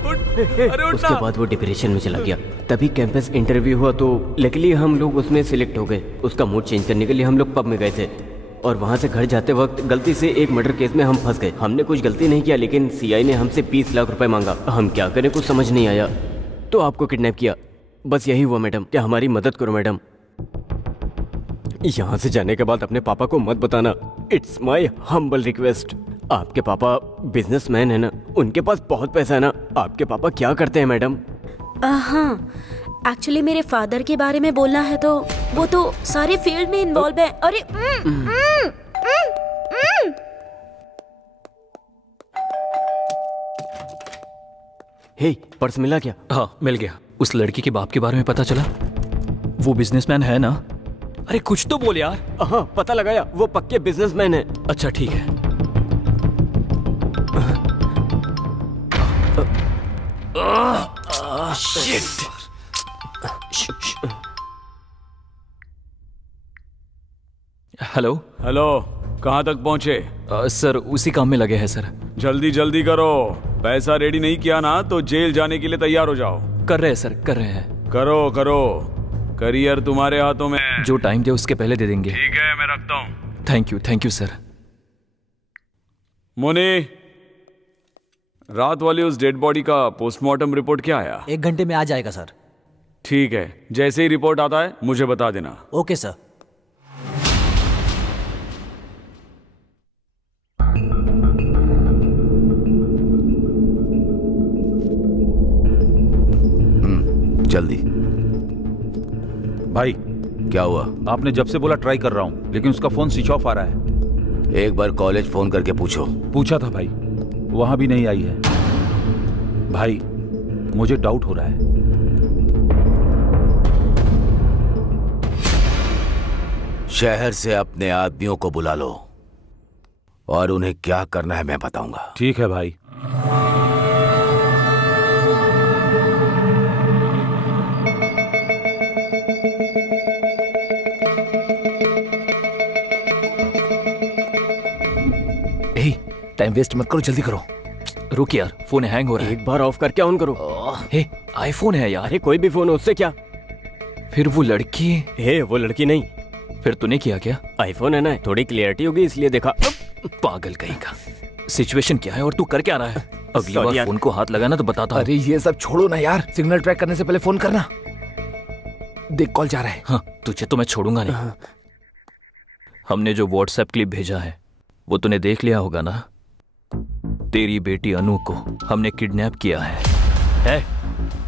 उठ, अरे उठ उसके ना। बाद वो डिप्रेशन में चला गया। तभी कैंपस इंटरव्यू हुआ तो लकीली हम लोग उसमें सिलेक्ट हो गए। उसका मूड चेंज करने के लिए हम लोग पब में गए थे और वहाँ से घर जाते वक्त गलती से एक मर्डर केस में हम फंस गए। हमने कुछ गलती नहीं किया, लेकिन सीआई ने हमसे 20 लाख रुपए मांगा। हम क्या करें, कुछ समझ नहीं आया तो आपको किडनैप किया। बस यही हुआ मैडम, क्या हमारी मदद करो मैडम। यहाँ से जाने के बाद अपने पापा को मत बताना, इट्स माई हम्बल रिक्वेस्ट। आपके पापा बिजनेसमैन है ना, उनके पास बहुत पैसा है ना। आपके पापा क्या करते हैं मैडम? हाँ, एक्चुअली मेरे फादर के बारे में बोलना है तो वो तो सारे फील्ड में इन्वॉल्व है। अरे हे, पर्स मिला क्या? हाँ मिल गया। उस लड़की के बाप के बारे में पता चला? वो बिजनेसमैन है ना? अरे कुछ तो बोल यार। हाँ पता लगाया, वो पक्के बिजनेसमैन है। अच्छा ठीक है। हेलो हेलो, कहाँ तक पहुँचे? सर उसी काम में लगे हैं सर। जल्दी जल्दी करो, पैसा रेडी नहीं किया ना तो जेल जाने के लिए तैयार हो जाओ। कर रहे हैं सर, कर रहे हैं। करो करो, करियर तुम्हारे हाथों में है। जो टाइम दे उसके पहले दे देंगे। ठीक है, मैं रखता हूँ। Thank you sir. मोनी, रात वाली उस डेड बॉडी का पोस्टमार्टम रिपोर्ट क्या आया? 1 घंटे में आ जाएगा सर। ठीक है, जैसे ही रिपोर्ट आता है मुझे बता देना। Okay sir. जल्दी। भाई क्या हुआ? आपने जब से बोला ट्राई कर रहा हूँ, लेकिन उसका फोन स्विच ऑफ आ रहा है। एक बार कॉलेज फोन करके पूछो। पूछा था भाई, वहां भी नहीं आई है। भाई मुझे डाउट हो रहा है। शहर से अपने आदमियों को बुला लो और उन्हें क्या करना है मैं बताऊंगा। ठीक है भाई। टाइम वेस्ट मत करो, जल्दी करो। रुक यार, फोन हैंग हो रहा है। एक बार ऑफ करके ऑन करो। हे, आईफोन है यार। अरे कोई भी फोन हो, उससे क्या। फिर वो लड़की। हे, वो लड़की नहीं। फिर तूने किया क्या? आईफोन है ना, थोड़ी क्लियरिटी होगी इसलिए देखा। पागल कहीं का। सिचुएशन क्या है और तू कर क्या रहा है? अगली Sorry बार यार। फोन को हाथ लगाना तो बताता हूँ। अरे ये सब छोड़ो ना यार, सिग्नल ट्रैक करने से पहले फोन करना। देख कॉल जा रहा है। हाँ, तुझे तो मैं छोड़ूंगा नहीं। हमने जो व्हाट्सएप क्लिप भेजा है वो तूने देख लिया होगा ना। तेरी बेटी अनु को हमने किडनैप किया है?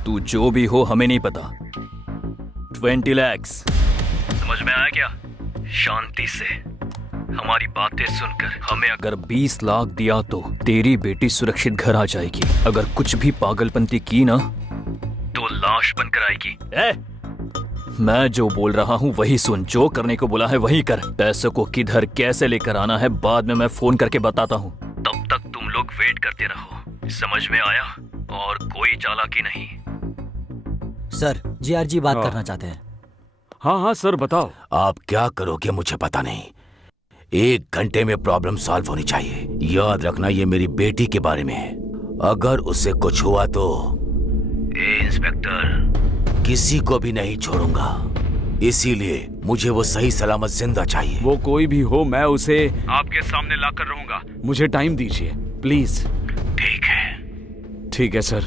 तू जो भी हो हमें नहीं पता। 20 लाख। समझ में आया क्या? शांति से हमारी बातें सुनकर हमें अगर 20 लाख दिया तो तेरी बेटी सुरक्षित घर आ जाएगी। अगर कुछ भी पागलपंती की ना तो लाश बनकर आएगी। मैं जो बोल रहा हूँ वही सुन, जो करने को बोला है वही कर। पैसों को किधर कैसे लेकर आना है बाद में मैं फोन करके बताता हूँ। तब तक तुम लोग वेट करते रहो। समझ में आया? और कोई चालाकी नहीं। सर, जीआर जी बात करना चाहते हैं। हाँ हाँ सर बताओ। आप क्या करोगे मुझे पता नहीं। 1 घंटे में प्रॉब्लम सॉल्व होनी चाहिए। याद रखना ये मेरी बेटी के बारे में है। अगर उससे कुछ हुआ तो इंस्पेक्टर किसी को भी नहीं छोड़ूंगा। इसीलिए मुझे वो सही सलामत जिंदा चाहिए। वो कोई भी हो, मैं उसे आपके सामने लाकर रहूंगा। मुझे टाइम दीजिए प्लीज। ठीक है। ठीक है सर।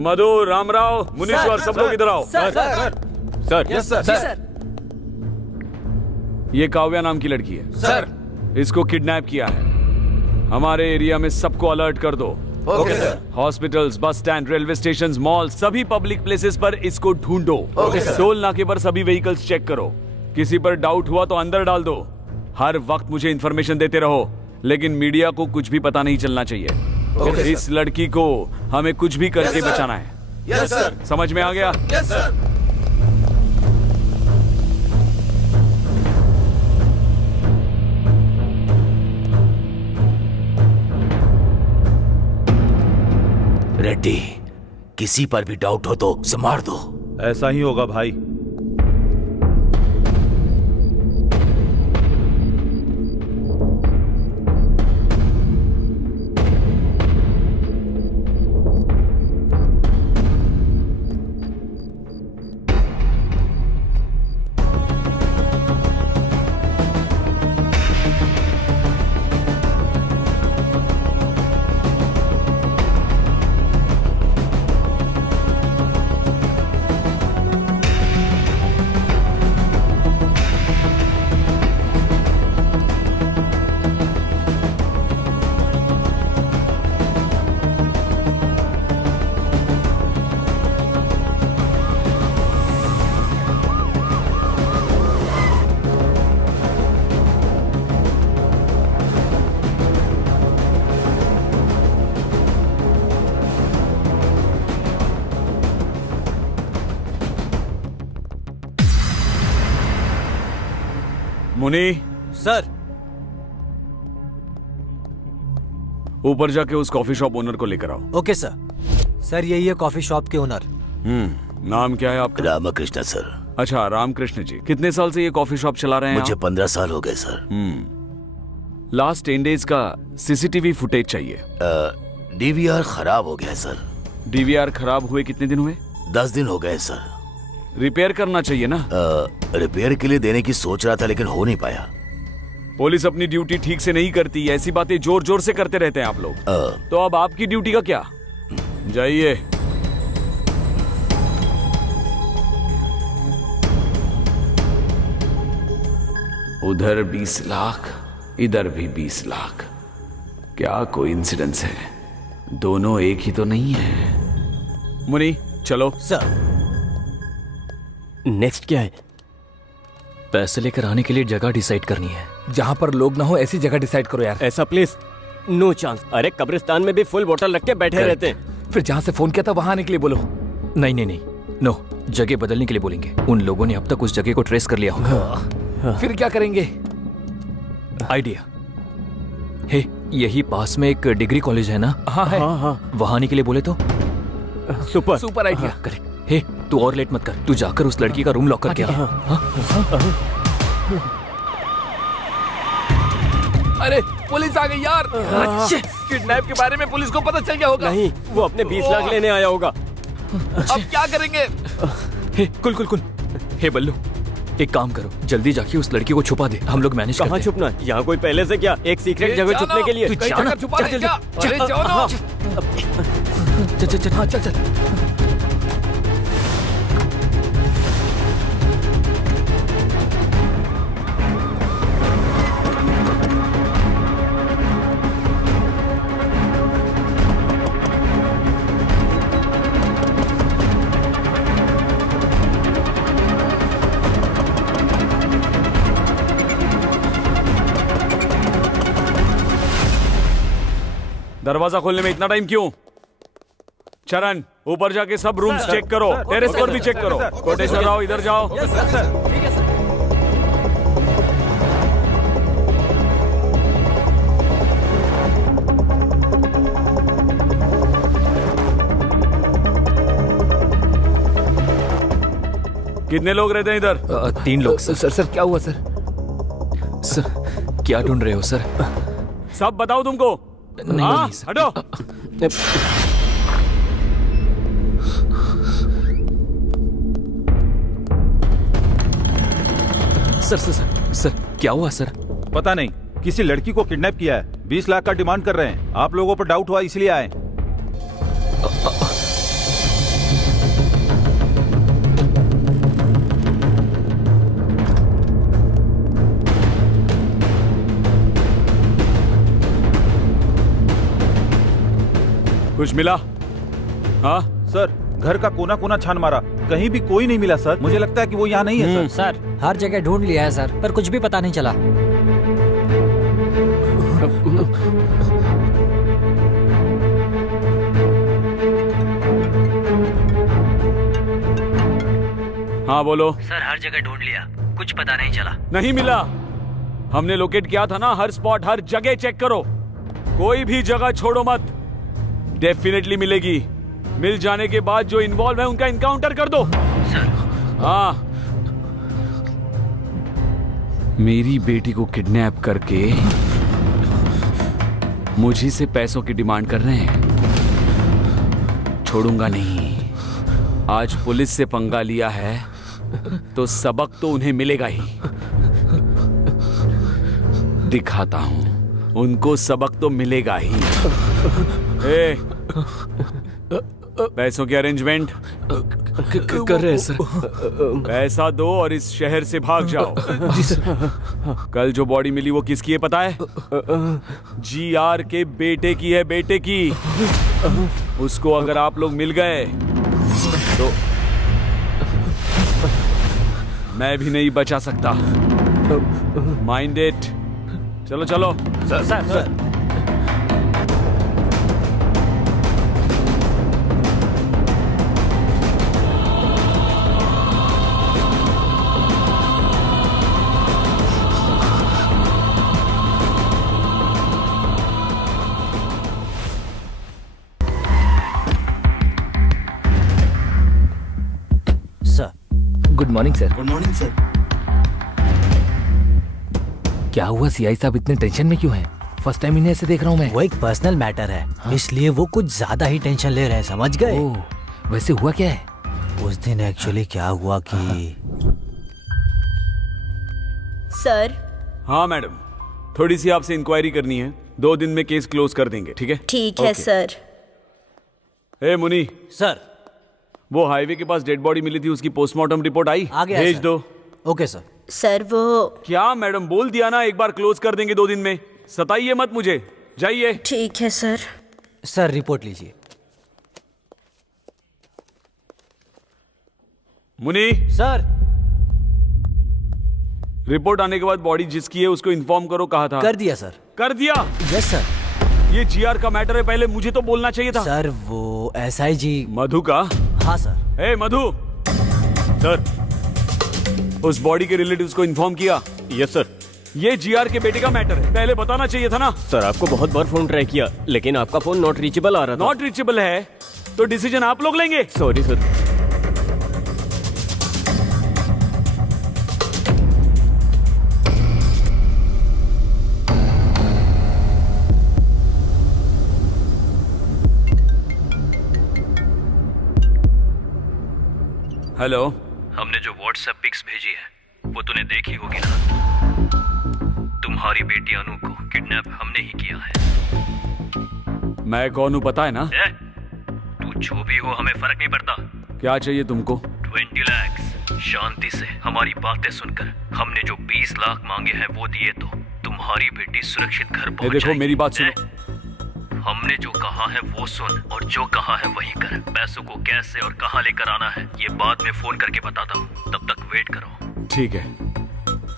मधु, रामराव, मुनीश्वर, सब लोग इधर आओ। सर। Yes sir. ये काव्या नाम की लड़की है सर। इसको किडनैप किया है। हमारे एरिया में सबको अलर्ट कर दो। Okay sir. Hospitals, bus stand, railway station, mall, सभी पब्लिक प्लेसेस पर इसको ढूंढो। Okay sir. टोल नाके पर सभी व्हीकल्स चेक करो। किसी पर डाउट हुआ तो अंदर डाल दो। हर वक्त मुझे इंफॉर्मेशन देते रहो, लेकिन मीडिया को कुछ भी पता नहीं चलना चाहिए। इस लड़की को हमें कुछ भी करके बचाना है। Yes sir. समझ में आ गया? Yes sir. रेड्डी, किसी पर भी डाउट हो तो उसे मार दो। ऐसा ही होगा भाई। मुनी, सर। ऊपर जाके उस कॉफी शॉप ओनर को लेकर आओ। Okay sir. सर यही है कॉफी शॉप के ओनर। नाम क्या है आपका? रामकृष्ण सर। अच्छा, रामकृष्ण जी। कितने साल से ये कॉफी शॉप चला रहे हैं मुझे आप? 15 साल हो गए सर। लास्ट 10 डेज का सीसीटीवी फुटेज चाहिए। डीवीआर खराब हो गया सर। डीवीआर खराब हुए कितने दिन हुए? 10 दिन हो गए सर। रिपेयर करना चाहिए ना। रिपेयर के लिए देने की सोच रहा था लेकिन हो नहीं पाया। पुलिस अपनी ड्यूटी ठीक से नहीं करती, ऐसी बातें जोर जोर से करते रहते हैं आप लोग। तो अब आपकी ड्यूटी का क्या? जाइए। उधर 20 लाख, इधर भी 20 लाख। क्या कोइंसिडेंस है? दोनों एक ही तो नहीं है। मुनी चलो। सर। नेक्स्ट क्या है? पैसे लेकर आने के लिए जगह डिसाइड करनी है। जहाँ पर लोग ना हो ऐसी जगह डिसाइड करो यार। ऐसा प्लेस नो चांस। अरे कब्रिस्तान में भी फुल बोतल रख के बैठे रहते हैं। फिर जहाँ से फोन किया था वहां आने के लिए बोलो। नहीं नहीं नहीं, नो, जगह बदलने के लिए बोलेंगे। उन लोगों ने अब तक उस जगह को ट्रेस कर लिया होगा। फिर क्या करेंगे? आइडिया हे, यही पास में एक डिग्री कॉलेज है ना? हाँ है। वहां आने के लिए बोले तो सुपर आइडिया। करेक्ट। हे, तू और लेट मत कर, तू जाकर उस लड़की का रूम लॉक करके आ। अरे पुलिस आ गई यार। किडनैप के बारे में पुलिस को पता चल गया होगा। नहीं, वो अपने 20 लाख लेने आया होगा। अब क्या करेंगे? हे कुल हे बल्लू, एक काम करो, जल्दी जाके उस लड़की को छुपा दे, हम लोग मैनेज करते कहाँ हैं। छुपना? यहाँ कोई पहले से क्या एक सीक्रेट जगह छुपने के लिए? तू कहीं जाना, जगह छुपा रहे चल, क्या? चल, अरे जाओ ना। चल। दरवाजा खोलने में इतना टाइम क्यों? चरण, ऊपर जाके सब रूम्स चेक करो, टेरेस पर भी चेक करो। कोटेश्वर राव, इधर जाओ। कितने लोग रहते हैं इधर? 3 लोग सर। सर क्या हुआ सर? सर क्या ढूंढ रहे हो सर? सब बताओ तुमको। नहीं सर। हटो। सर क्या हुआ सर? पता नहीं, किसी लड़की को किडनैप किया है, 20 लाख का डिमांड कर रहे हैं। आप लोगों पर डाउट हुआ इसलिए आए। कुछ मिला? हाँ सर, घर का कोना कोना छान मारा, कहीं भी कोई नहीं मिला सर। मुझे लगता है कि वो यहाँ नहीं है सर। सर हर जगह ढूंढ लिया है सर, पर कुछ भी पता नहीं चला। हाँ बोलो। सर हर जगह ढूंढ लिया, कुछ पता नहीं चला। नहीं मिला? हमने लोकेट किया था ना, हर स्पॉट हर जगह चेक करो, कोई भी जगह छोड़ो मत। डेफिनेटली मिलेगी। मिल जाने के बाद जो इन्वॉल्व है उनका इनकाउंटर कर दो। सर हाँ, मेरी बेटी को किडनैप करके मुझी से पैसों की डिमांड कर रहे हैं। छोड़ूंगा नहीं। आज पुलिस से पंगा लिया है तो सबक तो उन्हें मिलेगा ही। दिखाता हूं, उनको सबक तो मिलेगा ही। पैसों की अरेंजमेंट कर रहे हैं सर। पैसा दो और इस शहर से भाग जाओ। जी सर। कल जो बॉडी मिली वो किसकी है पता है? GR के बेटे की है, बेटे की। उसको अगर आप लोग मिल गए तो मैं भी नहीं बचा सकता। Mind it. चलो चलो। Sir good morning sir. Good morning sir. क्या हुआ सीआई साहब इतने टेंशन में क्यों हैं? फर्स्ट टाइम इन्हें ऐसे देख रहा हूँ मैं। वो एक पर्सनल मैटर है। हाँ? इसलिए वो कुछ ज्यादा ही टेंशन ले रहे हैं, समझ गए? वैसे हुआ क्या है? उस दिन एक्चुअली क्या हुआ कि सर। हाँ मैडम, थोड़ी सी आपसे इंक्वायरी करनी है। 2 दिन में केस क्लोज कर देंगे, ठीक है? ठीक है सर। ए मुनी सर, वो हाईवे के पास डेड बॉडी मिली थी, उसकी पोस्टमार्टम रिपोर्ट आई? आ गया भेज सर। दो। Okay sir. सर वो क्या मैडम, बोल दिया ना एक बार क्लोज कर देंगे 2 दिन में। सताइए मत मुझे, जाइए। ठीक है सर। सर रिपोर्ट लीजिए। मुनी सर रिपोर्ट आने के बाद बॉडी जिसकी है उसको इन्फॉर्म करो। कहा था? कर दिया सर। कर दिया? Yes sir. ये GR का मैटर है, पहले मुझे तो बोलना चाहिए था। सर वो SIG मधु का? हाँ सर। ए मधु, सर। उस बॉडी के रिलेटिव्स को इन्फॉर्म किया? Yes sir. ये जीआर के बेटे का मैटर है, पहले बताना चाहिए था ना। सर आपको बहुत बार फोन ट्राई किया लेकिन आपका फोन नॉट रीचेबल आ रहा था। नॉट रीचेबल है तो डिसीजन आप लोग लेंगे। Sorry sir. हेलो। हमने जो व्हाट्सएप पिक्स भेजी है वो तूने देखी होगी ना। तुम्हारी बेटी अनु को किडनैप हमने ही किया है। मैं कौन हूँ पता है ना? तू जो भी हो हमें फर्क नहीं पड़ता। क्या चाहिए तुमको? 20 लाख। शांति से हमारी बातें सुनकर हमने जो 20 लाख मांगे हैं वो दिए तो तुम्हारी बेटी सुरक्षित घर पहुंच देखो जाएगी। मेरी बात सुनो। हमने जो कहा है वो सुन और जो कहा है वही कर। पैसों को कैसे और कहाँ लेकर आना है ये बाद में फोन करके बताता हूँ, तब तक वेट करो। ठीक है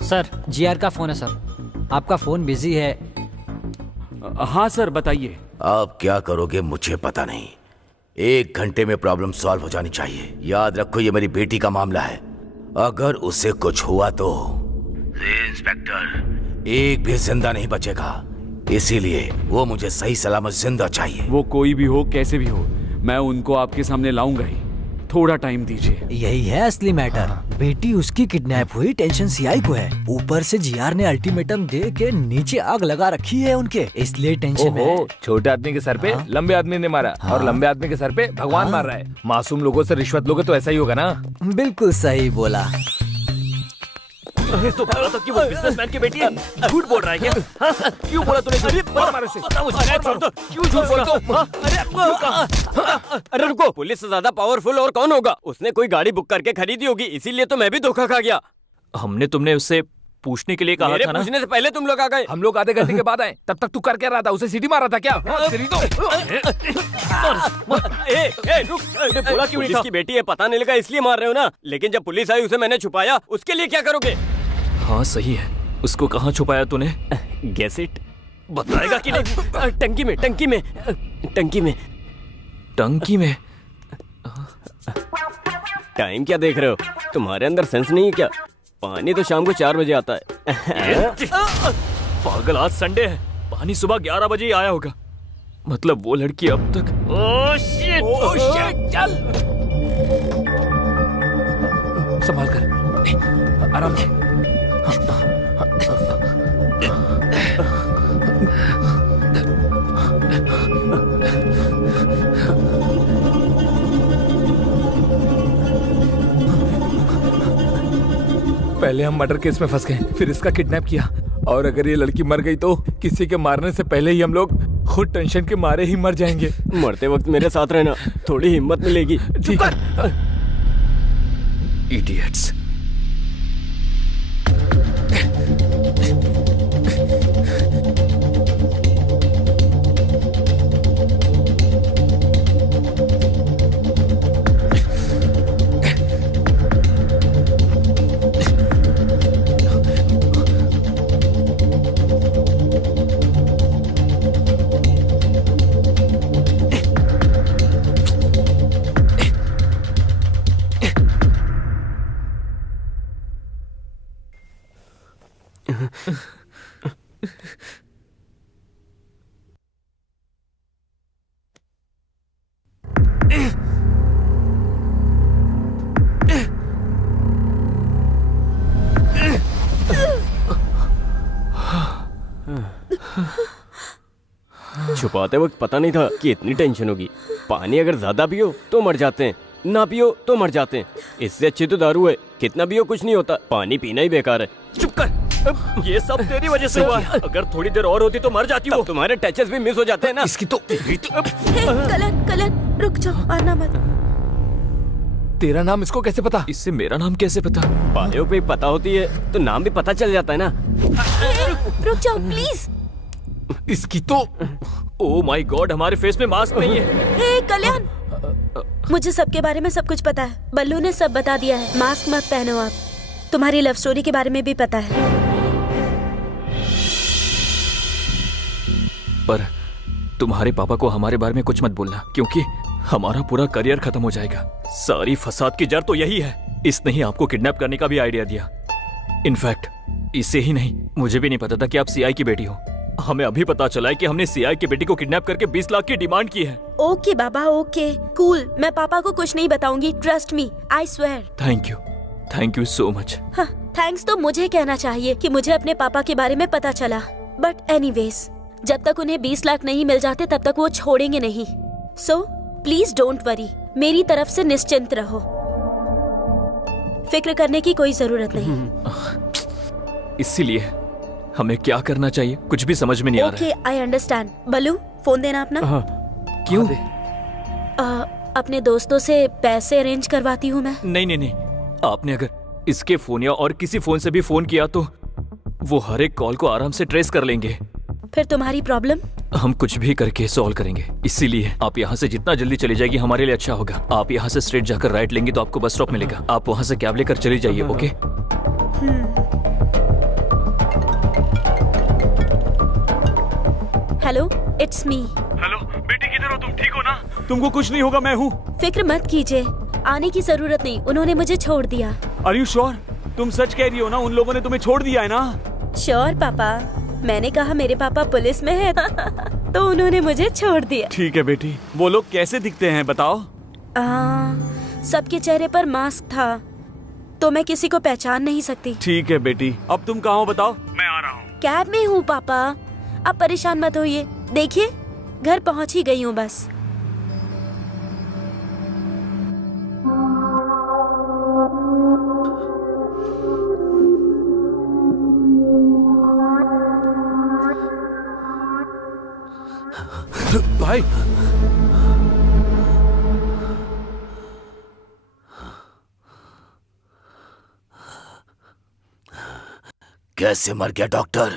सर। जीआर का फोन है सर, आपका फोन बिजी है। हाँ सर बताइए। आप क्या करोगे मुझे पता नहीं, 1 घंटे में प्रॉब्लम सॉल्व हो जानी चाहिए। याद रखो ये मेरी बेटी का मामला है, अगर उसे कुछ हुआ तो इंस्पेक्टर एक भी जिंदा नहीं बचेगा, इसीलिए वो मुझे सही सलामत जिंदा चाहिए। वो कोई भी हो कैसे भी हो मैं उनको आपके सामने लाऊंगा ही, थोड़ा टाइम दीजिए। यही है असली मैटर। बेटी उसकी किडनैप हुई, टेंशन सीआई को है, ऊपर से जीआर ने अल्टीमेटम दे के नीचे आग लगा रखी है उनके, इसलिए टेंशन में है। छोटे आदमी के सर पे लंबे आदमी ने मारा और लंबे आदमी के सर पे भगवान मार रहा है। मासूम लोगों से रिश्वत लोगे तो ऐसा ही होगा ना। बिल्कुल सही बोला। तो बोला था कि वो बिजनेसमैन की बेटी है। झूठ बोल रहा है क्या? क्यों बोला तूने? क्यों झूठ बोला? अरे रुको, पुलिस से ज्यादा पावरफुल और कौन होगा? उसने कोई गाड़ी बुक करके खरीदी होगी, इसीलिए तो मैं भी धोखा खा गया। हमने तुमने उससे पूछने के लिए कहा था ना। पूछने से पहले तुम लोग आ गए। हम लोग आधे घंटे के बाद आए, तब तक तू कर क्या रहा था? उसे सीटी मारा था क्या? बोला क्यों नहीं था? की बेटी है पता नहीं लगा इसलिए मार रहे हो ना, लेकिन जब पुलिस आई उसे मैंने छुपाया, उसके लिए क्या करोगे? हाँ सही है, उसको कहाँ छुपाया तूने? Guess it. बताएगा कि नहीं? टंकी में, टंकी में, टंकी में। टंकी में? टाइम क्या देख रहे हो? तुम्हारे अंदर सेंस नहीं है क्या? पानी तो शाम को 4 बजे आता है। पागल, आज संडे है, पानी सुबह 11 बजे ही आया होगा। मतलब वो लड़की अब तक। ओह शिट, चल। संभाल कर, आराम से। पहले हम मर्डर केस में फंस गए, फिर इसका किडनैप किया, और अगर ये लड़की मर गई तो किसी के मारने से पहले ही हम लोग खुद टेंशन के मारे ही मर जाएंगे। मरते वक्त मेरे साथ रहना, थोड़ी हिम्मत मिलेगी। ठीक है। इडियट्स। छुपाते वक्त पता नहीं था कि इतनी टेंशन होगी। पानी अगर ज्यादा पियो तो मर जाते हैं, ना पियो तो मर जाते हैं। इससे अच्छी तो दारू है, कितना पियो कुछ नहीं होता, पानी पीना ही बेकार है। चुप कर, ये सब तेरी वजह से हुआ है। अगर थोड़ी देर और होती तो मर जाती हो। तुम्हारे टचेस भी मिस हो जाते हैं ना। इसकी तो कलन, कलन, रुक जाओ, आना मत। तेरा नाम इसको कैसे पता? इससे मेरा नाम कैसे पता? बायो पे पता होती है तो नाम भी पता चल जाता है ना। रुक जाओ प्लीज। इसकी तो ओह माय गॉड, हमारे फेस में मास्क नहीं है। हे कल्याण, मुझे सबके बारे में सब कुछ पता है। बल्लू ने सब बता दिया है। मास्क मत पहनो आप। तुम्हारी लव स्टोरी के बारे में भी पता है। पर तुम्हारे पापा को हमारे बारे में कुछ मत बोलना, क्योंकि हमारा पूरा करियर खत्म हो जाएगा। सारी फसाद की जड़ तो यही है। इसने ही आपको किडनैप करने का भी आइडिया दिया। इनफैक्ट इसे ही नहीं, मुझे भी नहीं पता था कि आप सीआई की बेटी हो। हमें अभी पता चला है कि हमने सीआई की बेटी को किडनैप करके 20 लाख की डिमांड की है। ओके बाबा, ओके कूल, मैं पापा को कुछ नहीं बताऊंगी, trust me, I swear. Thank you so much. हाँ, थैंक्स तो मुझे कहना चाहिए कि मुझे अपने पापा के बारे में पता चला। बट एनीवेज, जब तक उन्हें 20 लाख नहीं मिल जाते तब तक वो छोड़ेंगे नहीं। सो प्लीज डोंट वरी, मेरी तरफ से निश्चिंत रहो, फिक्र करने की कोई जरूरत नहीं। इसीलिए हमें क्या करना चाहिए कुछ भी समझ में नहीं आ रहा है। Okay, I understand. Ballu, phone देना अपना। क्यों? अपने दोस्तों से पैसे अरेंज करवाती हूँ मैं। नहीं, आपने अगर इसके फोन या और किसी फोन से भी फोन किया तो वो हर एक कॉल को आराम से ट्रेस कर लेंगे। फिर तुम्हारी प्रॉब्लम हम कुछ भी करके सॉल्व करेंगे। इसीलिए आप यहाँ से जितना जल्दी चली जाएगी हमारे लिए अच्छा होगा। आप यहाँ से स्ट्रेट जाकर राइट लेंगी तो आपको बस स्टॉप मिलेगा। आप वहाँ से कैब लेकर चली जाइए। Okay? Hello, it's me. Hello बेटी, किधर हो तुम? ठीक हो ना? तुमको कुछ नहीं होगा, मैं हूँ। फिक्र मत कीजिए, आने की जरूरत नहीं, उन्होंने मुझे छोड़ दिया। Are you sure? तुम सच कह रही हो ना? उन लोगों ने तुम्हें छोड़ दिया है ना? श्योर पापा, मैंने कहा मेरे पापा पुलिस में है तो उन्होंने मुझे छोड़ दिया। ठीक है बेटी। वो लोग कैसे दिखते हैं बताओ? सबके चेहरे पर मास्क था तो मैं किसी को पहचान नहीं सकती। ठीक है बेटी, अब तुम कहाँ हो बताओ? मैं आ रहा हूँ। कैब में हूँ पापा, आप परेशान मत होइए। देखिए, घर पहुँच ही गई हूँ बस। भाई, कैसे मर गया डॉक्टर?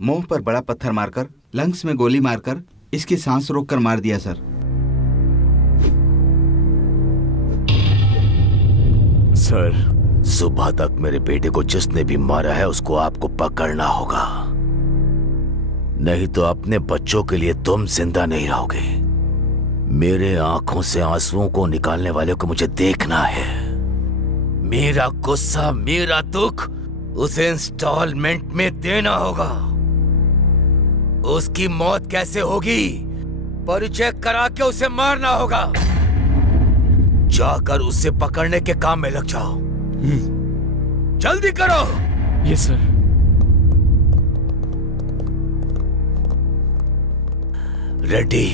मुंह पर बड़ा पत्थर मारकर, लंग्स में गोली मारकर, इसकी सांस रोककर मार दिया सर। सर, सुबह तक मेरे बेटे को जिसने भी मारा है उसको आपको पकड़ना होगा, नहीं तो अपने बच्चों के लिए तुम जिंदा नहीं रहोगे। मेरे आंखों से आंसुओं को निकालने वाले को मुझे देखना है। मेरा गुस्सा, मेरा दुख उसे इंस्टॉलमेंट में देना होगा। उसकी मौत कैसे होगी? परिचय करा के उसे मारना होगा। जाकर उसे पकड़ने के काम में लग जाओ। जल्दी करो। Yes sir. रेड्डी,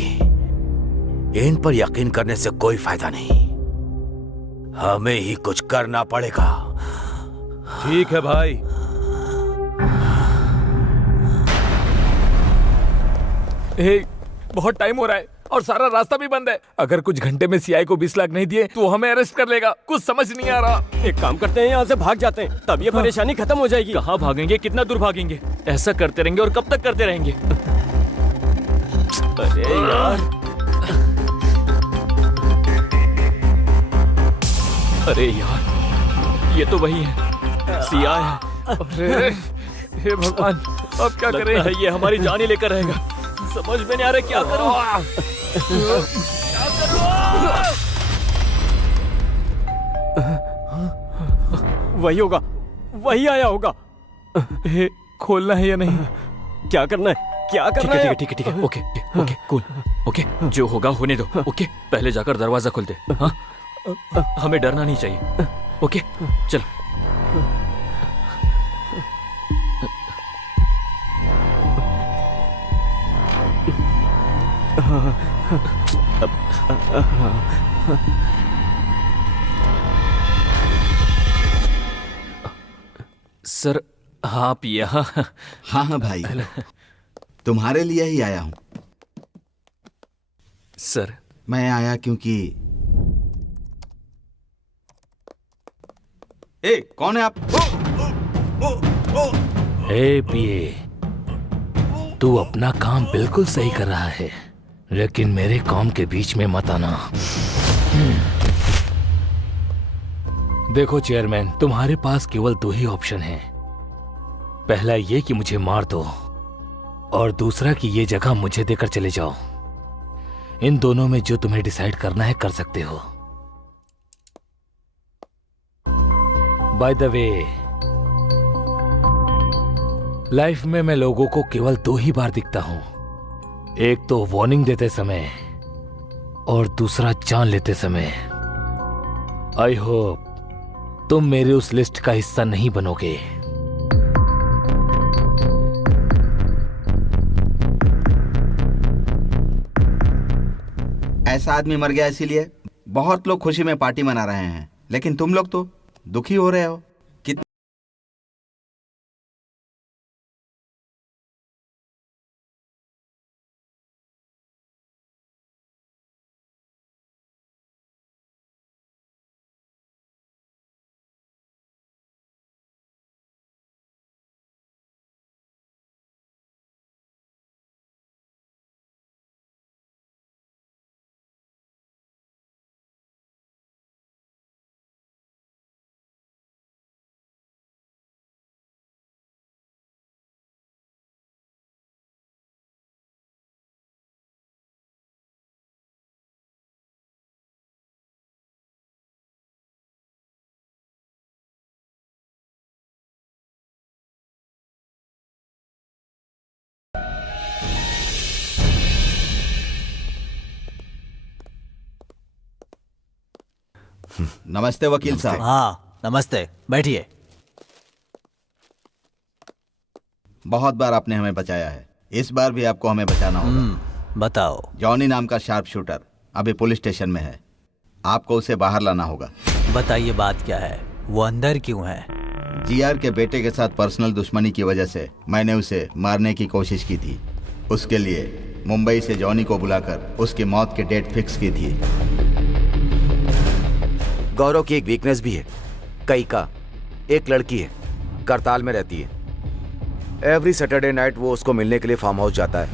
इन पर यकीन करने से कोई फायदा नहीं, हमें ही कुछ करना पड़ेगा। ठीक है भाई। बहुत टाइम हो रहा है और सारा रास्ता भी बंद है। अगर कुछ घंटे में सीआई को 20 लाख नहीं दिए तो हमें अरेस्ट कर लेगा। कुछ समझ नहीं आ रहा। एक काम करते हैं, यहाँ से भाग जाते हैं, तब ये परेशानी खत्म हो जाएगी। कहाँ भागेंगे? कितना दूर भागेंगे? ऐसा करते रहेंगे और कब तक करते रहेंगे? अरे यार, अरे यार, ये तो वही है, सीआई है। अरे हे भगवान, अब क्या करें? लगता है ये हमारी जान ही लेकर रहेगा। समझ में नहीं आ रहा क्या करूं। वही होगा, वही आया होगा। खोलना है या नहीं? क्या करना है? क्या करना है? ठीक है। Okay, cool. ओके, जो होगा होने दो। ओके, पहले जाकर दरवाजा खोल दे। हाँ, हमें डरना नहीं चाहिए। ओके, चल। सर, आप यहाँ? हाँ भाई, तुम्हारे लिए ही आया हूँ। सर, मैं आया क्योंकि कौन है आप? हे पिए, तू अपना काम बिल्कुल सही कर रहा है, लेकिन मेरे काम के बीच में मत आना। देखो चेयरमैन, तुम्हारे पास केवल दो ही ऑप्शन हैं। पहला ये कि मुझे मार दो, और दूसरा कि ये जगह मुझे देकर चले जाओ। इन दोनों में जो तुम्हें डिसाइड करना है कर सकते हो। बाय द वे, लाइफ में मैं लोगों को केवल 2 ही बार दिखता हूं, एक तो वार्निंग देते समय और दूसरा जान लेते समय। आई होप तुम मेरे उस लिस्ट का हिस्सा नहीं बनोगे। ऐसा आदमी मर गया इसीलिए बहुत लोग खुशी में पार्टी मना रहे हैं, लेकिन तुम लोग तो दुखी हो रहे हो। नमस्ते वकील साहब। हाँ नमस्ते, बैठिए। बहुत बार आपने हमें बचाया है, इस बार भी आपको हमें बचाना होगा। बताओ। जॉनी नाम का शार्प शूटर अभी पुलिस स्टेशन में है, आपको उसे बाहर लाना होगा। बताइए बात क्या है, वो अंदर क्यों है? जीआर के बेटे के साथ पर्सनल दुश्मनी की वजह से मैंने उसे मारने की कोशिश की थी। उसके लिए मुंबई से जॉनी को बुलाकर उसकी मौत की डेट फिक्स की थी। गौरव की एक वीकनेस भी है, कई का एक लड़की है, करताल में रहती है। एवरी सैटरडे नाइट वो उसको मिलने के लिए फार्म हाउस जाता है।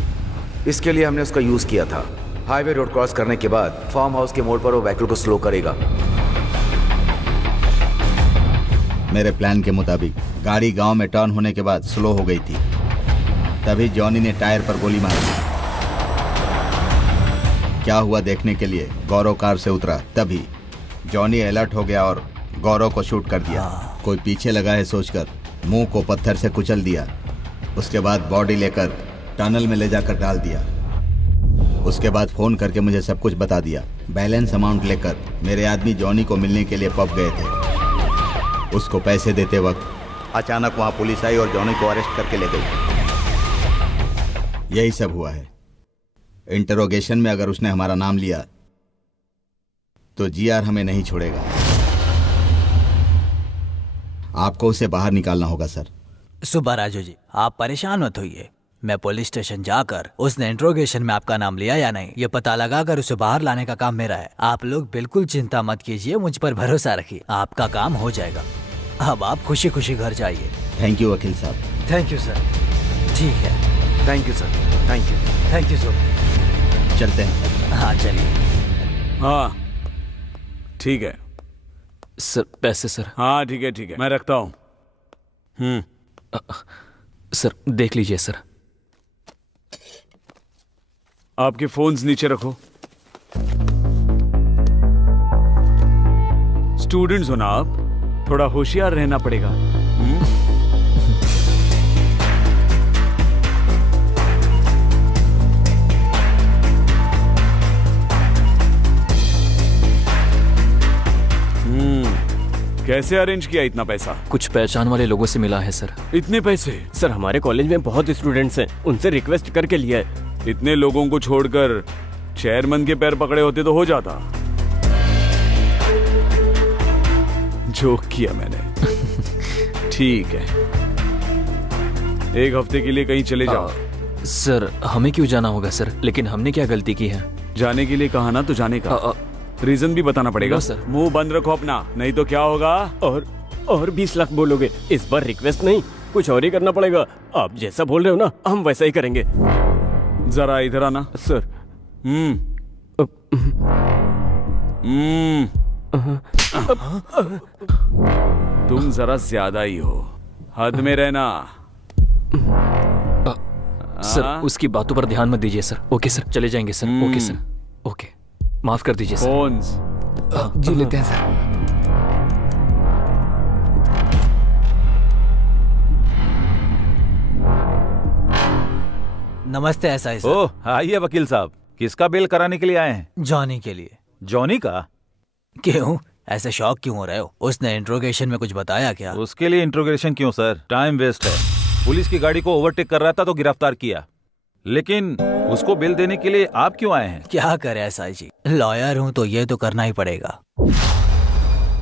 इसके लिए हमने उसका यूज किया था। हाईवे रोड क्रॉस करने के बाद फार्म हाउस के मोड़ पर वो व्हीकल को स्लो करेगा। मेरे प्लान के मुताबिक गाड़ी गांव में टर्न होने के बाद स्लो हो गई थी, तभी जॉनी ने टायर पर गोली मारी। क्या हुआ देखने के लिए गौरव कार से उतरा, तभी जॉनी अलर्ट हो गया और गौरव को शूट कर दिया। कोई पीछे लगा है सोचकर मुंह को पत्थर से कुचल दिया। उसके बाद बॉडी लेकर टनल में ले जाकर डाल दिया। उसके बाद फोन करके मुझे सब कुछ बता दिया। बैलेंस अमाउंट लेकर मेरे आदमी जॉनी को मिलने के लिए पब गए थे। उसको पैसे देते वक्त अचानक वहां पुलिस आई और जॉनी को अरेस्ट करके ले गई। यही सब हुआ है। इंटरोगेशन में अगर उसने हमारा नाम लिया तो जीआर हमें नहीं छोड़ेगा। आपको उसे बाहर निकालना होगा सर। सुबह राजू जी, आप परेशान मत होइए। मैं पुलिस स्टेशन जाकर उसने इंट्रोगेशन में आपका नाम लिया या नहीं ये पता लगाकर उसे बाहर लाने का काम मेरा है। आप लोग बिल्कुल चिंता मत कीजिए, मुझ पर भरोसा रखिए, आपका काम हो जाएगा। अब आप खुशी खुशी घर जाइए। थैंक यू वकील साहब। Thank you sir. ठीक है, thank you sir. Thank you. Thank you sir. चलते हैं। हाँ चलिए। हाँ ठीक है सर। पैसे सर। हाँ ठीक है मैं रखता हूँ। सर देख लीजिए सर। आपके फोन्स नीचे रखो। स्टूडेंट्स हो ना आप, थोड़ा होशियार रहना पड़ेगा। कैसे अरेंज किया इतना पैसा? कुछ पहचान वाले लोगों से मिला है सर। इतने पैसे? सर हमारे कॉलेज में बहुत स्टूडेंट्स हैं, उनसे रिक्वेस्ट करके लिया है। इतने लोगों को छोड़कर चेयरमैन के पैर पकड़े होते तो हो जाता। जोक किया मैंने। ठीक है, एक हफ्ते के लिए कहीं चले जाओ। सर हमें क्यों जाना होगा सर? लेकिन हमने क्या गलती की है? जाने के लिए कहा ना तो जाने का रीजन भी बताना पड़ेगा। सर मुंह बंद रखो अपना, नहीं तो क्या होगा? और 20 लाख बोलोगे? इस बार रिक्वेस्ट नहीं, कुछ और ही करना पड़ेगा। आप जैसा बोल रहे हो ना हम वैसा ही करेंगे। जरा इधर आना। सर। तुम जरा ज्यादा ही हो, हद में रहना। सर उसकी बातों पर ध्यान मत दीजिए सर। ओके सर, चले जाएंगे सर। ओके सर, ओके, माफ कर दीजिए सर। फोन्स जी लेते हैं सर। नमस्ते एसआई सर। ओह आइए वकील साहब, किसका बेल कराने के लिए आए हैं? जॉनी के लिए। जॉनी का? क्यों, ऐसे शॉक क्यों हो रहे हो? उसने इंट्रोगेशन में कुछ बताया क्या? उसके लिए इंट्रोगेशन क्यों सर, टाइम वेस्ट है। पुलिस की गाड़ी को ओवरटेक कर रहा था तो गिरफ्तार किया, लेकिन उसको बेल देने के लिए आप क्यों आए हैं? क्या करे एसआई जी, लॉयर हूँ तो ये तो करना ही पड़ेगा।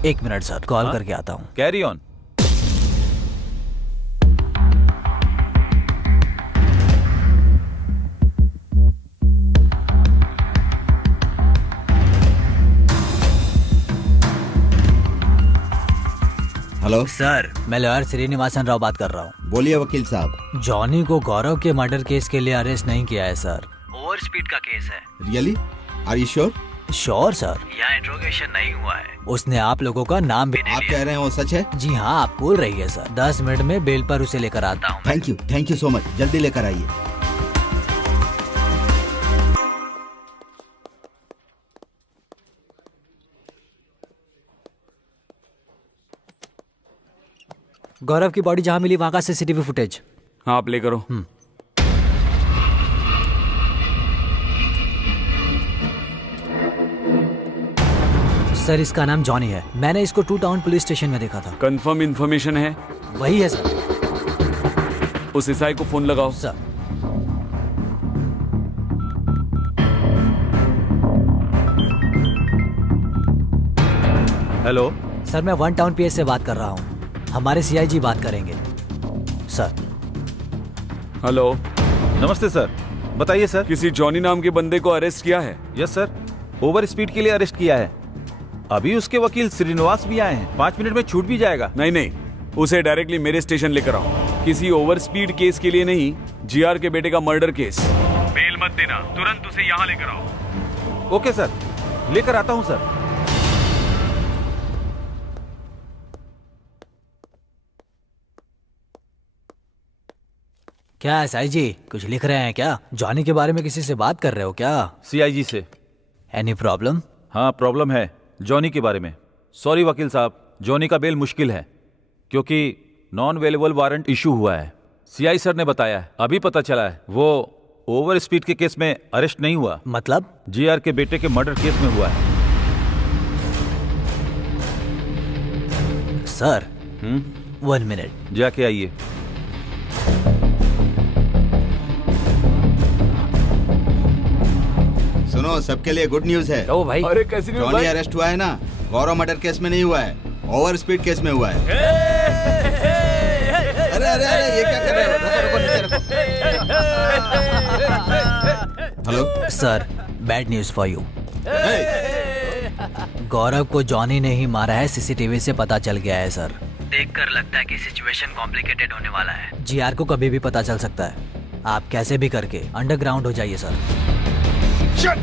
1 मिनट सर, कॉल करके आता हूँ। Carry on. हेलो सर, मैं लॉयर श्रीनिवासन राव बात कर रहा हूँ। बोलिए वकील साहब। जॉनी को गौरव के मर्डर केस के लिए अरेस्ट नहीं किया है सर, ओवर स्पीड का केस है। Really? Are you sure? Sure sir, यहाँ इंट्रोगेशन नहीं हुआ है। उसने आप लोगों का नाम भी आप कह रहे हैं वो सच है? जी हाँ, आप बोल रही है सर। 10 मिनट में बेल पर उसे लेकर आता हूँ। थैंक यू सो मच, जल्दी लेकर आइए। गौरव की बॉडी जहाँ मिली वहाँ का सीसीटीवी फुटेज। हाँ आप ले करो। सर इसका नाम जॉनी है, मैंने इसको 2 टाउन पुलिस स्टेशन में देखा था। कंफर्म इन्फॉर्मेशन है? वही है सर। उस एसआई को फोन लगाओ। सर हेलो सर, मैं 1 टाउन पीएस से बात कर रहा हूँ, हमारे सीआईजी बात करेंगे सर। हेलो। नमस्ते सर, बताइए सर। किसी जॉनी नाम के बंदे को अरेस्ट किया है? यस सर, ओवर स्पीड के लिए अरेस्ट किया है। अभी उसके वकील श्रीनिवास भी आए हैं, 5 मिनट में छूट भी जाएगा। नहीं, उसे डायरेक्टली मेरे स्टेशन लेकर आओ। किसी ओवर स्पीड केस के लिए नहीं, जीआर के बेटे का मर्डर केस। बेल मत देना, तुरंत उसे यहाँ लेकर आओ। ओके सर, लेकर आता हूँ सर। क्या एसआई जी कुछ लिख रहे हैं क्या? जॉनी के बारे में किसी से बात कर रहे हो क्या? सीआईजी से। Any problem? हाँ प्रॉब्लम है, जॉनी के बारे में। सॉरी वकील साहब, जॉनी का बेल मुश्किल है क्योंकि नॉन अवेलेबल वारंट इशू हुआ है। सीआई सर ने बताया है, अभी पता चला है वो ओवर स्पीड के केस में अरेस्ट नहीं हुआ। मतलब? जीआर के बेटे के मर्डर केस में हुआ है। Sir 1 minute. जाके आइए। सुनो, सबके लिए गुड न्यूज है। ओ भाई, अरे कैसी न्यूज़ जॉनी भाई? अरेस्ट हुआ है ना, गौरव मर्डर केस में नहीं हुआ है, ओवर स्पीड केस में हुआ है। अरे अरे अरे, ये क्या कर रहे हो? रुको, नीचे रखो। Hello sir, bad news for you. Gaurav को जॉनी ने ही मारा है, सीसीटीवी से पता चल गया है सर। देखकर लगता है कि सिचुएशन कॉम्प्लिकेटेड होने वाला है। जीआर को कभी भी पता चल सकता है। आप कैसे भी करके अंडरग्राउंड हो जाइए सर। Shit!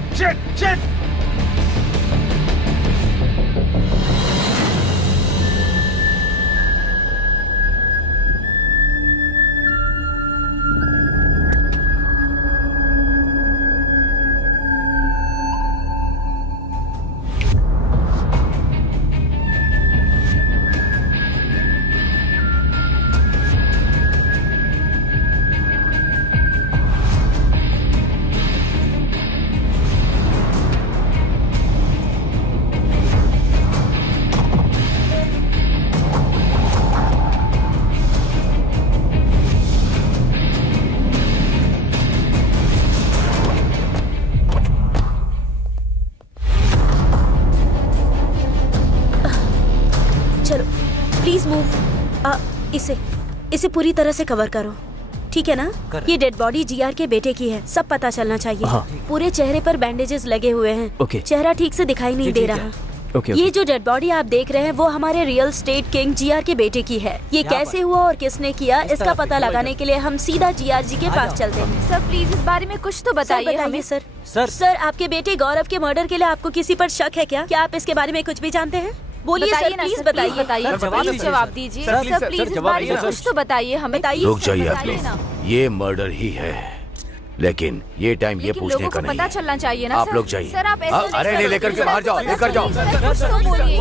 Please move. इसे पूरी तरह से कवर करो, ठीक है ना? ये डेड बॉडी जीआर के बेटे की है, सब पता चलना चाहिए। हाँ। पूरे चेहरे पर बैंडेजेस लगे हुए हैं। ओके। चेहरा ठीक से दिखाई नहीं दे रहा। ओके। ये जो डेड बॉडी आप देख रहे हैं वो हमारे रियल स्टेट किंग जीआर के बेटे की है। ये कैसे हुआ और किसने किया, इसका पता लगाने के लिए हम सीधा जीआर जी के पास चलते हैं। सर प्लीज इस बारे में कुछ तो बताइए हमें। सर आपके बेटे गौरव के मर्डर के लिए आपको किसी पर शक है क्या? क्या आप इसके बारे में कुछ भी जानते हैं? बोलिए सर, प्लीज बताइए। जवाब दीजिए सर, प्लीज इस बारे में कुछ तो बताइए हमें। रुक जाइए आप लोग, ये मर्डर ही है, लेकिन ये टाइम ये पूछने का नहीं पता चलना चाहिए ना। आप लोग जाइए। सर आप ऐसे अरे नहीं, लेकर के बाहर जाओ, लेकर जाओ। कुछ तो बोलिए।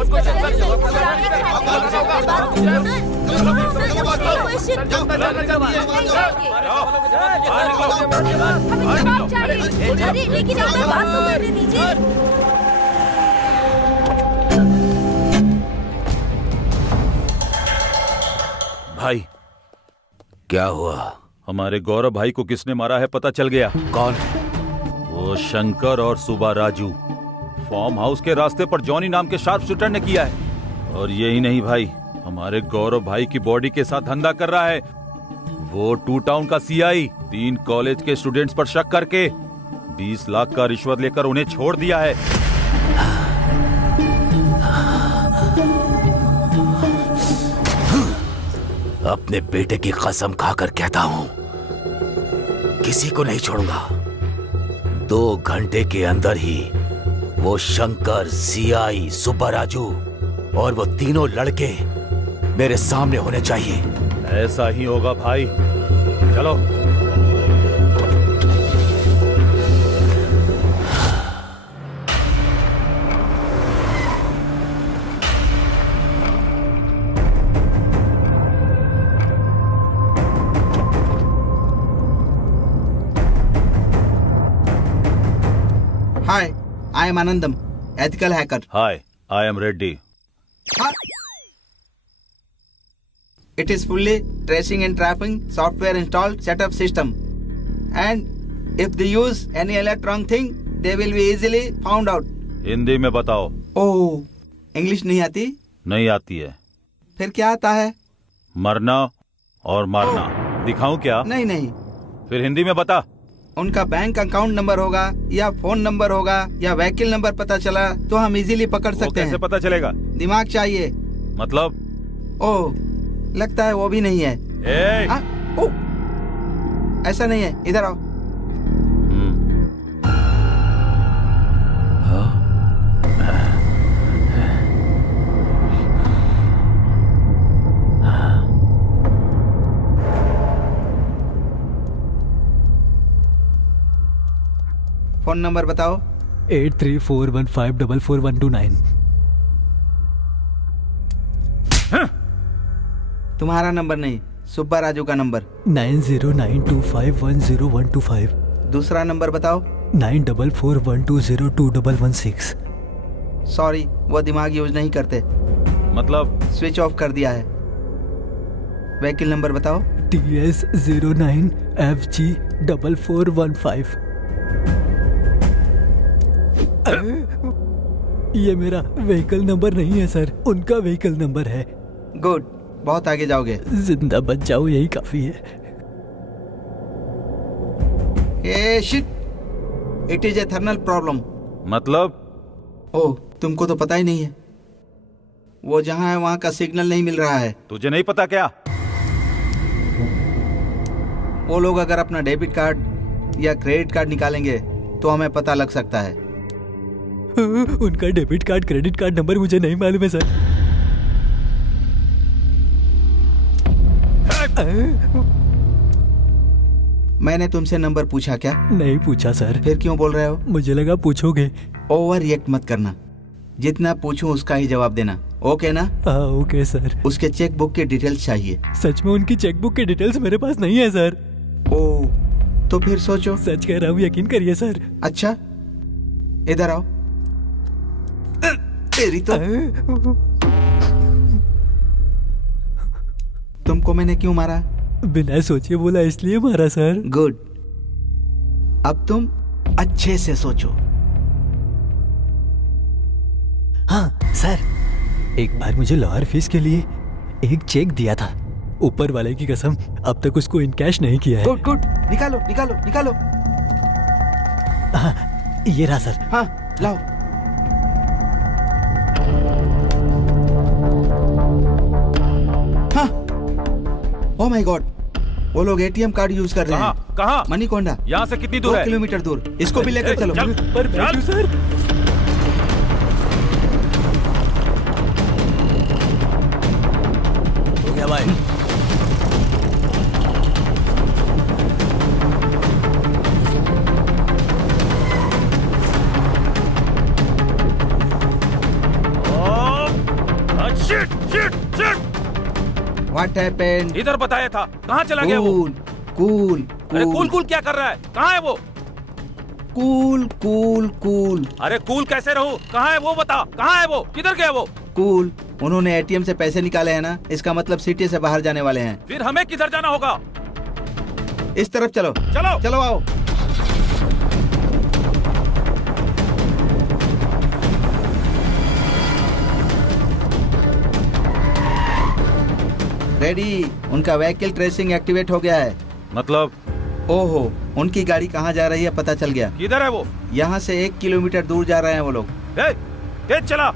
अरे लेकिन आप बात तो करने दीजिए। भाई क्या हुआ? हमारे गौरव भाई को किसने मारा है पता चल गया। कौन? वो शंकर और सुबा राजू फार्म हाउस के रास्ते पर जॉनी नाम के शार्प शूटर ने किया है। और यही नहीं भाई, हमारे गौरव भाई की बॉडी के साथ धंधा कर रहा है। वो 2 टाउन का सीआई 3 कॉलेज के स्टूडेंट्स पर शक करके 20 लाख का रिश्वत लेकर उन्हें छोड़ दिया है। अपने बेटे की कसम खाकर कहता हूं, किसी को नहीं छोड़ूंगा। 2 घंटे के अंदर ही वो शंकर, सीआई, सुब्बा राजू और वो तीनों लड़के मेरे सामने होने चाहिए। ऐसा ही होगा भाई, चलो। Hi, I am Anandam, ethical hacker. Hi, I am Reddy. It is fully tracing and trapping software installed setup system. And if they use any electronic thing, they will be easily found out. Hindi में बताओ। Oh, English नहीं आती? नहीं आती है। फिर क्या आता है? मरना और मारना। दिखाऊं क्या? नहीं नहीं। फिर हिंदी में बता। उनका बैंक अकाउंट नंबर होगा या फोन नंबर होगा या व्हीकल नंबर पता चला तो हम इजीली पकड़ सकते हैं। कैसे पता चलेगा? दिमाग चाहिए। मतलब? ओह, लगता है वो भी नहीं है। ऐसा नहीं है, इधर आओ। फोन नंबर बताओ। 8341544129। तुम्हारा नंबर नहीं, सुब्बा राजू का नंबर। 9092510125। दूसरा नंबर बताओ। 9441202116। सॉरी, वो दिमाग यूज नहीं करते। मतलब? स्विच ऑफ कर दिया है। व्हीकल नंबर बताओ। TS09FG4415। ये मेरा व्हीकल नंबर नहीं है सर, उनका व्हीकल नंबर है। गुड, बहुत आगे जाओगे। जिंदा बच जाओ, यही काफी है। Ah shit, it is a thermal problem. मतलब? ओह, तुमको तो पता ही नहीं है। वो जहाँ है वहाँ का सिग्नल नहीं मिल रहा है। तुझे नहीं पता क्या? वो लोग अगर अपना डेबिट कार्ड या क्रेडिट कार्ड निकालेंगे तो हमें पता लग सकता है। उनका debit card, credit card number मुझे नहीं मालूम है सर। मैंने तुमसे नंबर पूछा क्या? नहीं पूछा सर। फिर क्यों बोल रहे हो? मुझे लगा पूछोगे। ओवर रिएक्ट मत करना, जितना पूछूं उसका ही जवाब देना, ओके ना? हाँ ओके सर। उसके चेक बुक के डिटेल्स चाहिए। सच में उनकी चेक बुक के डिटेल्स मेरे पास नहीं है सर। ओह, तो फिर सोचो। सच कह रहा हूँ, यकीन करिए सर। अच्छा, इधर आओ। तेरी तो। तुमको मैंने क्यों मारा? बिना सोचे बोला इसलिए मारा सर। गुड, अब तुम अच्छे से सोचो। हाँ सर, एक बार मुझे लॉयर फीस के लिए एक चेक दिया था। ऊपर वाले की कसम, अब तक उसको इन कैश नहीं किया है। गुड गुड, निकालो निकालो निकालो। हाँ, ये रहा सर। हाँ लाओ। हाँ, ओह माय गॉड, वो लोग एटीएम कार्ड यूज कर रहे हैं। कहाँ? मणिकोंडा। यहाँ से कितनी दूर है? 2 किलोमीटर दूर। इसको भी लेकर चलो। पर बैठू सर। हो गया भाई। What happened? इधर बताया था, कहाँ चला गया वो? कूल अरे कूल कूल क्या कर रहा है? कहाँ है वो? कूल कूल कूल अरे कूल कैसे रहूं? कहाँ है वो? बता, कहाँ है वो? किधर गया वो? कूल। उन्होंने एटीएम से पैसे निकाले हैं ना, इसका मतलब सिटी से बाहर जाने वाले हैं। फिर हमें किधर जाना होगा? इस तरफ चलो। चलो चलो आओ। रेडी, उनका व्हीकल ट्रेसिंग एक्टिवेट हो गया है। मतलब? ओहो, उनकी गाड़ी कहाँ जा रही है पता चल गया। किधर है वो? यहाँ से 1 किलोमीटर दूर जा रहे हैं वो लोग। तेज चला।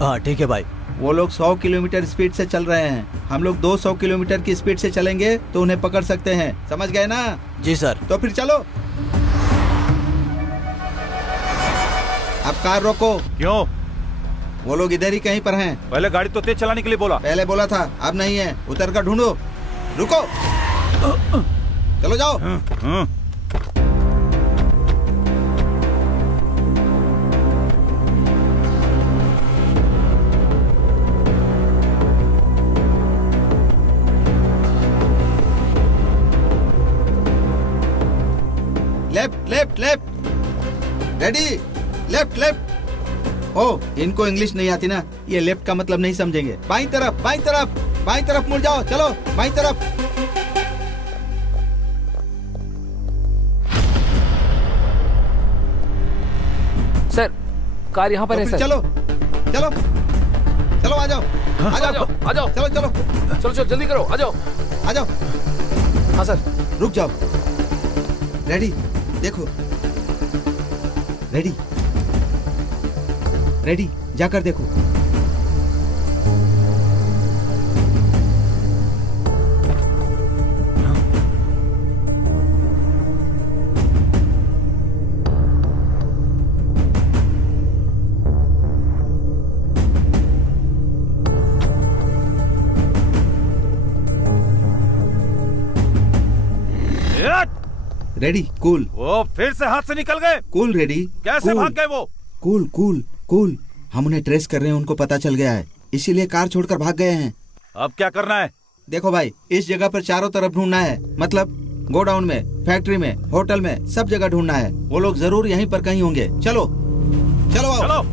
हाँ ठीक है भाई। वो लोग 100 किलोमीटर स्पीड से चल रहे हैं। हम लोग 200 किलोमीटर की स्पीड से चलेंगे तो उन्हें पकड़ सकते हैं, समझ गए ना? जी सर। तो फिर चलो। अब कार रोको। क्यों? वो लोग इधर ही कहीं पर हैं। पहले गाड़ी तो तेज चलाने के लिए बोला। पहले बोला था, अब नहीं है। उतर कर ढूंढो। रुको, चलो जाओ। Left left left. Ready, left left. Oh, इनको इंग्लिश नहीं आती ना, ये लेफ्ट का मतलब नहीं समझेंगे। बाईं तरफ, बाईं तरफ, बाईं तरफ मुड़ जाओ। चलो बाईं तरफ। सर, कार यहाँ पर तो है फिर सर। चलो चलो चलो, आ जाओ आ जाओ आ जाओ। चलो चलो चलो चलो जल्दी करो, आ जाओ। आ जाओ। हाँ सर। रुक जाओ। रेडी, देखो। रेडी रेडी, जाकर देखो। Ready, cool. वो फिर से हाथ से निकल गए। Cool ready. कैसे भाग गए वो? Cool cool cool. हम उन्हें ट्रेस कर रहे हैं, उनको पता चल गया है, इसीलिए कार छोड़कर भाग गए हैं। अब क्या करना है? देखो भाई, इस जगह पर चारों तरफ ढूंढना है, मतलब गोडाउन में, फैक्ट्री में, होटल में, सब जगह ढूंढना है। वो लोग जरूर यहीं पर कहीं होंगे। चलो चलो आओ। चलो।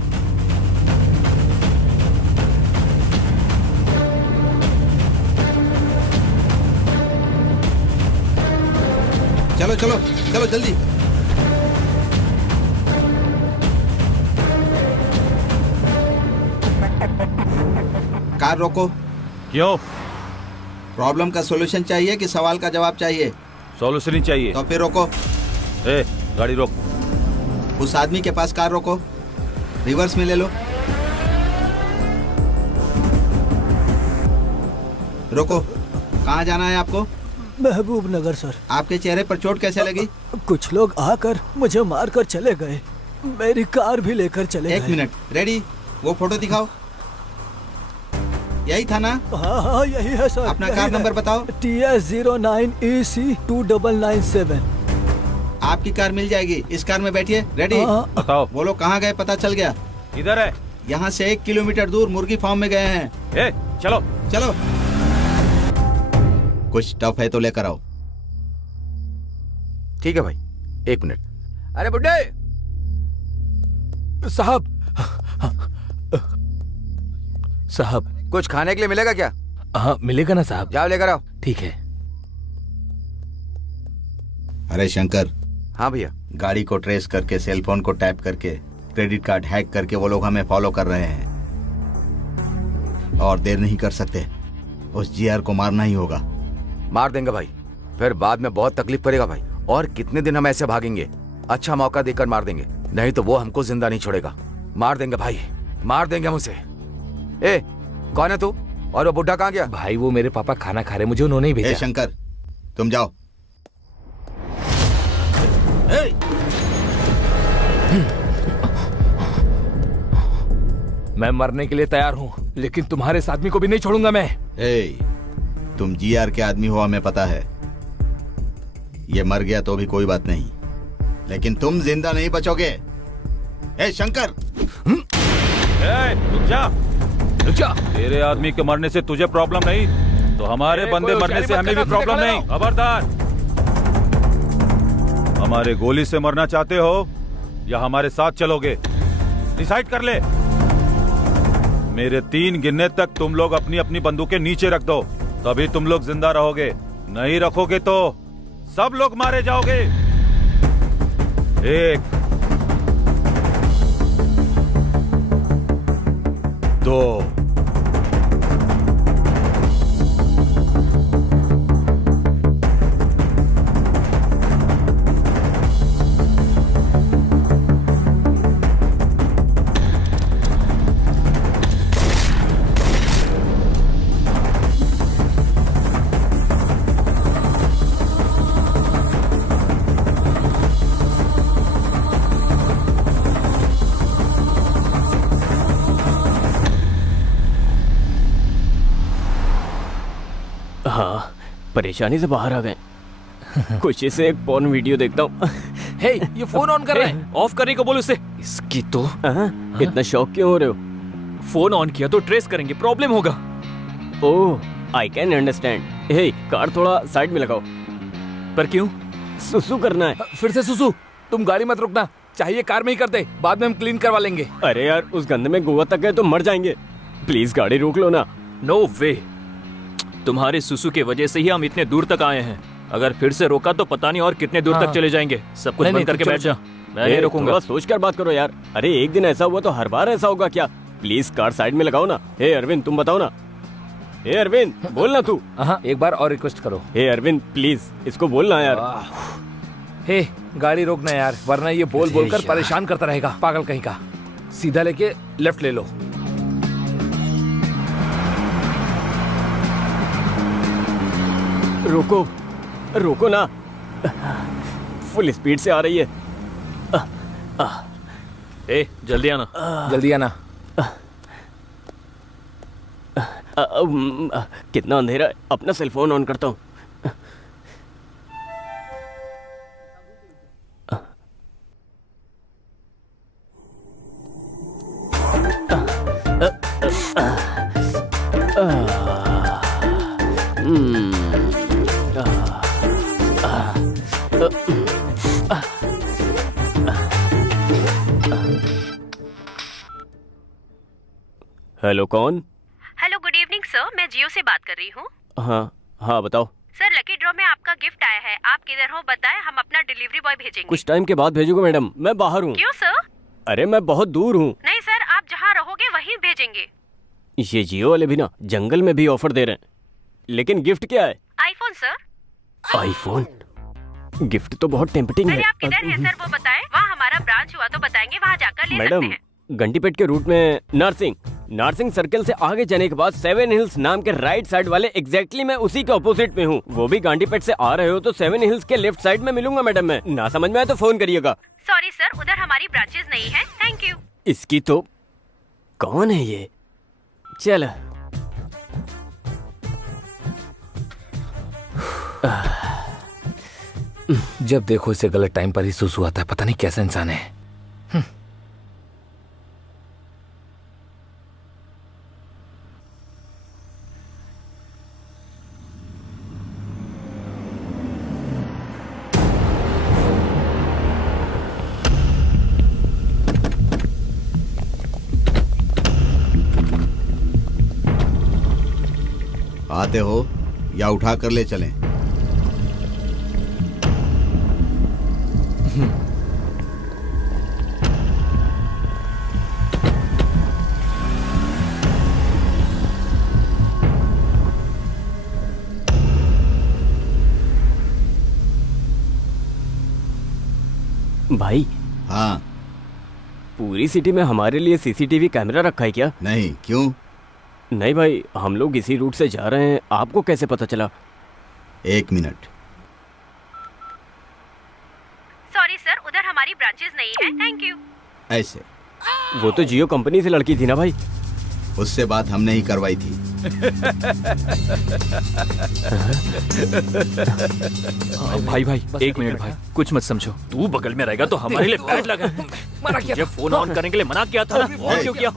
चलो चलो चलो जल्दी। कार रोको। क्यों? प्रॉब्लम का सॉल्यूशन चाहिए कि सवाल का जवाब चाहिए? सॉल्यूशन ही चाहिए। तो फिर रोको। गाड़ी रोक। उस आदमी के पास कार रोको, रिवर्स में ले लो। रोको। कहाँ जाना है आपको? महबूब नगर सर। आपके चेहरे पर चोट कैसे लगी? कुछ लोग आकर मुझे मारकर चले गए, मेरी कार भी लेकर चले गए। एक मिनट, रेडी, वो फोटो दिखाओ। यही था ना? हाँ हाँ यही है सर। अपना कार नंबर बताओ। TS09EC2997। आपकी कार मिल जाएगी, इस कार में बैठिए। रेडी? बताओ। वो लोग कहाँ गए पता चल गया? इधर है। यहाँ से 1 किलोमीटर दूर मुर्गी फार्म में गए हैं। चलो चलो। कुछ टफ है तो लेकर आओ। ठीक है भाई, 1 मिनट। अरे बुड्ढे साहब, साहब कुछ खाने के लिए मिलेगा क्या? हाँ मिलेगा ना साहब। जाओ लेकर आओ। ठीक है। अरे शंकर। हाँ भैया। गाड़ी को ट्रेस करके, सेल फोन को टैप करके, क्रेडिट कार्ड हैक करके वो लोग हमें फॉलो कर रहे हैं और देर नहीं कर सकते। उस जीआर को मारना ही होगा। मार देंगे भाई, फिर बाद में बहुत तकलीफ पड़ेगा भाई। और कितने दिन हम ऐसे भागेंगे? अच्छा मौका देकर मार देंगे, नहीं तो वो हमको जिंदा नहीं छोड़ेगा। मार देंगे भाई, मार देंगे हम उसे। ए, कौन है तू? और वो बुढ़ा कहाँ गया? भाई वो मेरे पापा खाना खा रहे, मुझे उन्होंने ही भेजा। शंकर, तुम जाओ। मैं मरने के लिए तैयार हूँ, लेकिन तुम्हारे इस आदमी को भी नहीं छोड़ूंगा मैं। तुम जीआर के आदमी हो, हमें पता है। ये मर गया तो भी कोई बात नहीं, लेकिन तुम जिंदा नहीं बचोगे। शंकर, रुक जा। तेरे आदमी के मरने से तुझे प्रॉब्लम नहीं, तो हमारे बंदे मरने से हमें भी प्रॉब्लम नहीं। खबरदार, हमारे गोली से मरना चाहते हो या हमारे साथ चलोगे? डिसाइड कर ले। मेरे 3 गिनने तक तुम लोग अपनी अपनी बंदूकें नीचे रख दो, तभी तुम लोग जिंदा रहोगे। नहीं रखोगे तो सब लोग मारे जाओगे। 1 2 हाँ, परेशानी से बाहर आ गए। खुशी से एक पॉर्न वीडियो देखता हूँ। हे, ये फोन ऑन कर रहा है। ऑफ करने को बोल उसे। इसकी तो इतना शौक क्यों हो रहे हो? फोन ऑन किया तो ट्रेस करेंगे, प्रॉब्लम होगा। Oh, I can understand. Hey, car थोड़ा साइड में लगाओ। पर क्यों? सुसु करना है। फिर से सुसु? तुम गाड़ी मत रुकना, चाहिए कार में ही कर दे, बाद में हम क्लीन करवा लेंगे। अरे यार, उस गंदे में गोवा तक गए तो मर जाएंगे। प्लीज गाड़ी रोक लो ना। नो वे, तुम्हारे सुसु के वजह से ही हम इतने दूर तक आए हैं। अगर फिर से रोका तो पता नहीं और कितने दूर तक चले जाएंगे। सब कुछ बंद करके बैठ जा, मैं नहीं रोकूंगा। सोच कर बात करो यार। अरे एक दिन ऐसा हुआ तो हर बार ऐसा होगा क्या? प्लीज कार साइड में लगाओ ना। हे अरविंद, तुम बताओ ना। हे अरविंद, बोलना तू। एक बार और रिक्वेस्ट करो। हे अरविंद, प्लीज इसको बोलना यार। हे, गाड़ी रोकना यार, वरना ये बोल बोल कर परेशान करता रहेगा, पागल कहीं का। सीधा लेके लेफ्ट ले लो। रोको, रोको ना। फुल स्पीड से आ रही है। ए, जल्दी आना, जल्दी आना। कितना अंधेरा है। अपना सेल फोन ऑन करता हूँ। हेलो, कौन? हेलो, गुड इवनिंग सर, मैं जियो से बात कर रही हूँ। हाँ बताओ। सर, लकी ड्रॉ में आपका गिफ्ट आया है। आप किधर हो बताएं, हम अपना डिलीवरी बॉय भेजेंगे। कुछ टाइम के बाद भेजोगे मैडम, मैं बाहर हूँ। क्यों सर? अरे मैं बहुत दूर हूँ। नहीं सर, आप जहाँ रहोगे वहीं भेजेंगे। ये जियो वाले भी ना जंगल में भी ऑफर दे रहे हैं। लेकिन गिफ्ट क्या है? IPhone sir. आईफोन? गिफ्ट तो बहुत टेम्पटिंग है। अरे आप किधर हैं सर, वो बताएं। वहाँ हमारा ब्रांच हुआ तो बताएंगे, वहाँ जाकर ले मैडम, सकते हैं। घंटीपेट के रूट में नारसिंग सर्कल से आगे जाने के बाद 7 हिल्स नाम के राइट साइड वाले एग्जैक्टली मैं उसी के ऑपोजिट में हूँ। वो भी घंटीपेट से आ रहे हो तो 7 हिल्स के लेफ्ट साइड में मिलूंगा मैडम। मैं ना समझ में आए तो फोन करिएगा। सॉरी सर, उधर हमारी ब्रांचेस नहीं है। Thank you. इसकी तो कौन है ये? चल जब देखो इसे गलत टाइम पर ही सुसु आता है। पता नहीं कैसा इंसान है। आते हो या उठा कर ले चलें? भाई। हाँ। पूरी सिटी में हमारे लिए सीसीटीवी कैमरा रखा है क्या? नहीं, क्यों? नहीं भाई, हम लोग इसी रूट से जा रहे हैं। आपको कैसे पता चला? 1 मिनट। सॉरी सर, उधर हमारी ब्रांचेस नहीं है। Thank you. ऐसे? वो तो जियो कंपनी से लड़की थी ना भाई। उससे बात हमने ही करवाई थी। भाई 1 मिनट भाई, कुछ मत समझो। तू बगल में रहेगा तो हमारे लिए बैड लगा। मना किया। ये फोन ऑन करने के लिए मना किया था ना, ऑन क्यों किया?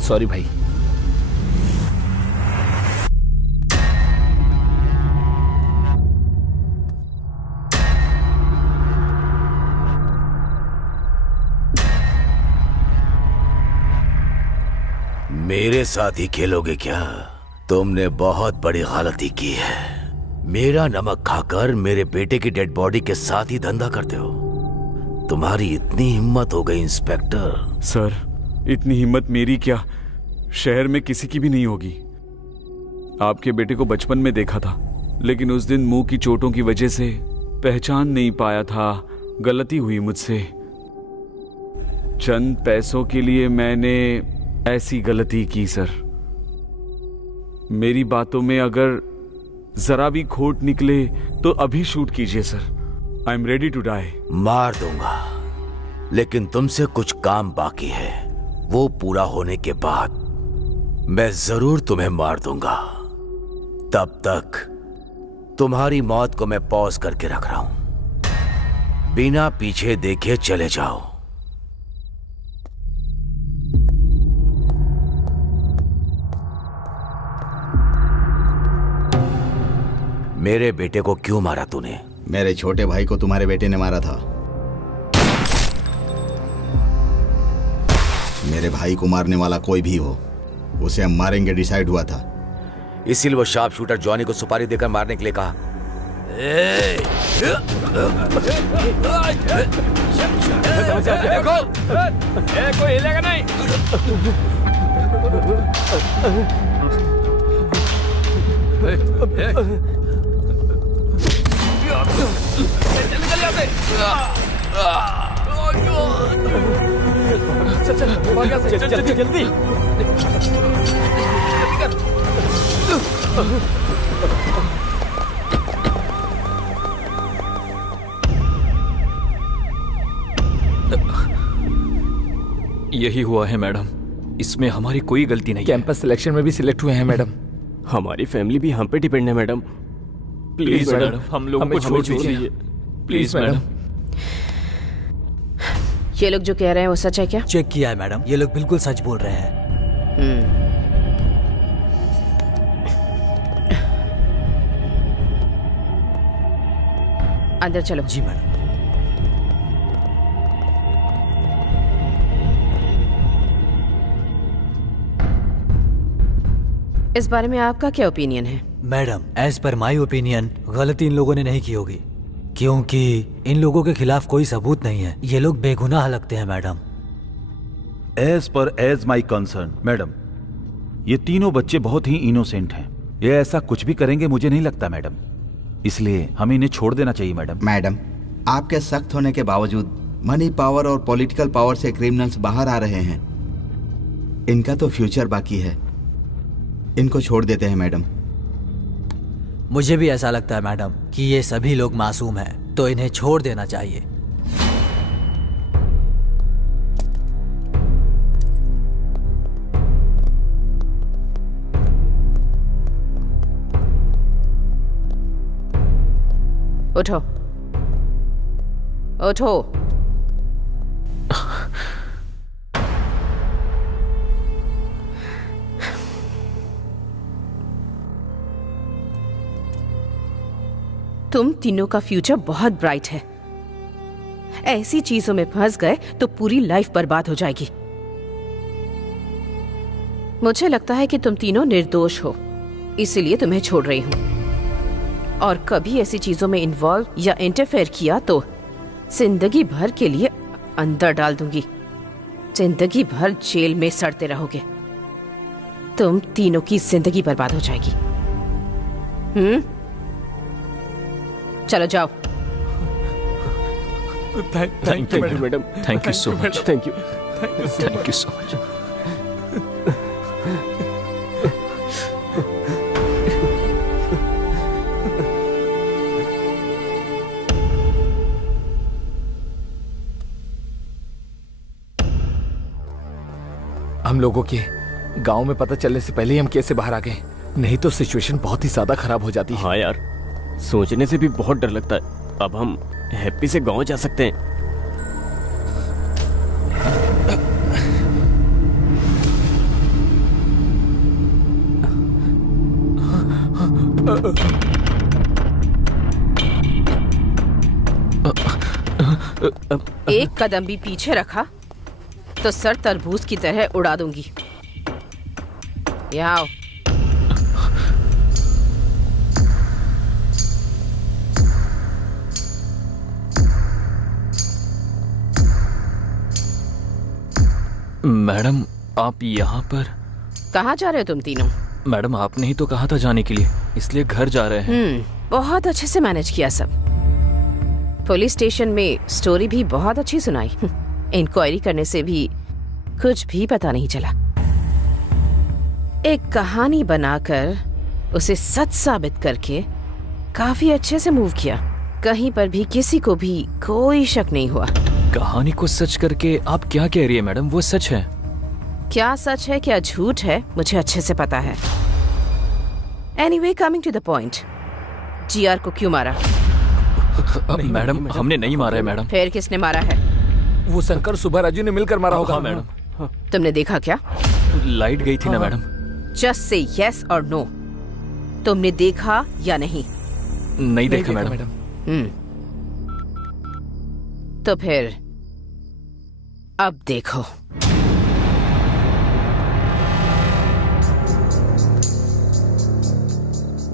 सॉरी भाई। मेरे साथ ही खेलोगे क्या? तुमने बहुत बड़ी गलती की है। मेरा नमक खाकर मेरे बेटे की डेड बॉडी के साथ ही धंधा करते हो। तुम्हारी इतनी हिम्मत हो गई इंस्पेक्टर। सर, इतनी हिम्मत मेरी क्या, शहर में किसी की भी नहीं होगी। आपके बेटे को बचपन में देखा था, लेकिन उस दिन मुंह की चोटों की वजह से पहचान नहीं पाया था। गलती हुई मुझसे। चंद पैसों के लिए मैंने ऐसी गलती की सर। मेरी बातों में अगर जरा भी खोट निकले तो अभी शूट कीजिए sir. I am ready to die. मार दूंगा, लेकिन तुमसे कुछ काम बाकी है। वो पूरा होने के बाद मैं जरूर तुम्हें मार दूंगा। तब तक तुम्हारी मौत को मैं पॉज करके रख रहा हूं। बिना पीछे देखे चले जाओ। मेरे बेटे को क्यों मारा तूने? मेरे छोटे भाई को तुम्हारे बेटे ने मारा था। मेरे भाई को मारने वाला कोई भी हो, उसे हम मारेंगे डिसाइड हुआ था। इसीलिए वो शार्प शूटर जॉनी को सुपारी देकर मारने के लिए कहा। देखो, कोई हिलेगा नहीं। जल्दी जल्दी। यही हुआ है मैडम, इसमें हमारी कोई गलती नहीं। कैंपस सिलेक्शन में भी सिलेक्ट हुए हैं मैडम। हमारी फैमिली भी हम पे डिपेंड है मैडम। प्लीज मैडम, हम लोगों को छोड़ दीजिए प्लीज मैडम। ये लोग जो कह रहे हैं वो सच है क्या? चेक किया है मैडम, ये लोग बिल्कुल सच बोल रहे हैं। अंदर चलो। जी मैडम। इस बारे में आपका क्या ओपिनियन है? Madam, as per my opinion गलती इन लोगों ने नहीं की होगी, क्योंकि इन लोगों के खिलाफ कोई सबूत नहीं है। ये लोग बेगुनाह लगते हैं madam. As my concern madam, ये तीनों बच्चे बहुत ही इनोसेंट हैं। ये ऐसा कुछ भी करेंगे मुझे नहीं लगता मैडम, इसलिए हमें इन्हें छोड़ देना चाहिए मैडम। मैडम, आपके सख्त होने के बावजूद मनी पावर और पॉलिटिकल पावर से क्रिमिनल्स बाहर आ रहे हैं। इनका तो फ्यूचर बाकी है, इनको छोड़ देते हैं मैडम। मुझे भी ऐसा लगता है मैडम कि ये सभी लोग मासूम हैं, तो इन्हें छोड़ देना चाहिए। उठो उठो। तुम तीनों का फ्यूचर बहुत ब्राइट है। ऐसी चीजों में फंस गए तो पूरी लाइफ बर्बाद हो जाएगी। मुझे लगता है कि तुम तीनों निर्दोष हो, इसीलिए तुम्हें छोड़ रही हूं। और कभी ऐसी चीजों में इन्वॉल्व या इंटरफेयर किया तो जिंदगी भर के लिए अंदर डाल दूंगी। जिंदगी भर जेल में सड़ते रहोगे। तुम तीनों की जिंदगी बर्बाद हो जाएगी। चलो जाओ। Thank you madam, thank you so much, thank you so much. हम लोगों के गांव में पता चलने से पहले ही हम कैसे बाहर आ गए, नहीं तो सिचुएशन बहुत ही ज्यादा खराब हो जाती है। हाँ यार, सोचने से भी बहुत डर लगता है। अब हम हैप्पी से गांव जा सकते हैं। एक कदम भी पीछे रखा तो सर तरबूज की तरह उड़ा दूंगी। यहाँ आओ। मैडम आप यहाँ पर? कहाँ जा रहे हो तुम तीनों? मैडम आपने ही तो कहा था जाने के लिए, इसलिए घर जा रहे हैं। बहुत अच्छे से मैनेज किया सब। पुलिस स्टेशन में स्टोरी भी बहुत अच्छी सुनाई। इंक्वायरी करने से भी कुछ भी पता नहीं चला। एक कहानी बनाकर उसे सच साबित करके काफी अच्छे से मूव किया। कहीं पर भी किसी को भी कोई शक नहीं हुआ। कहानी को सच करके आप क्या कह रही है मैडम? वो सच है। क्या सच है क्या झूठ है मुझे अच्छे से पता है। Anyway, coming to the point, GR को क्यों मारा? मैडम हमने नहीं मारा है मैडम। फिर किसने मारा है? वो शंकर सुबह राजू ने मिलकर मारा होगा। हाँ मैडम। तुमने देखा क्या? लाइट गई थी ना मैडम। जस्ट से यस और नो, तुमने देखा या नहीं? नहीं देखा मैडम। तो फिर अब देखो।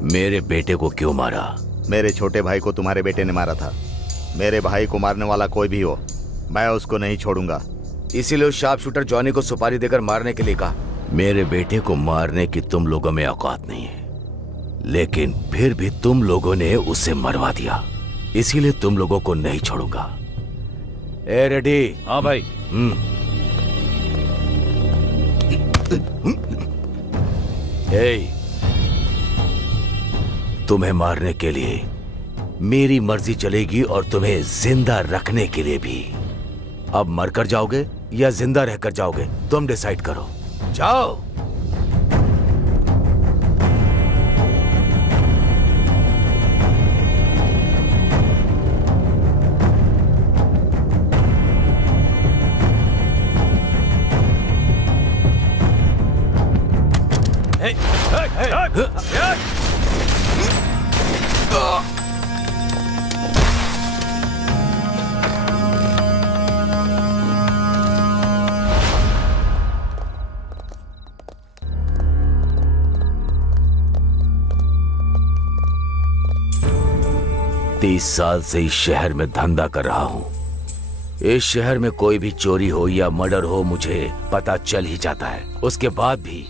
मेरे बेटे को क्यों मारा? मेरे छोटे भाई को तुम्हारे बेटे ने मारा था। मेरे भाई को मारने वाला कोई भी हो, मैं उसको नहीं छोड़ूंगा। इसीलिए उस शार्प शूटर जॉनी को सुपारी देकर मारने के लिए कहा। मेरे बेटे को मारने की तुम लोगों में औकात नहीं है, लेकिन फिर भी तुम लोगों ने उसे मरवा दिया, इसीलिए तुम लोगों को नहीं छोड़ूंगा। ए रेडी? हाँ भाई। तुम्हें मारने के लिए मेरी मर्जी चलेगी और तुम्हें जिंदा रखने के लिए भी। अब मरकर जाओगे या जिंदा रहकर जाओगे, तुम डिसाइड करो। जाओ। तीस साल से इस शहर में धंधा कर रहा हूं। इस शहर में कोई भी चोरी हो या मर्डर हो मुझे पता चल ही जाता है। उसके बाद भी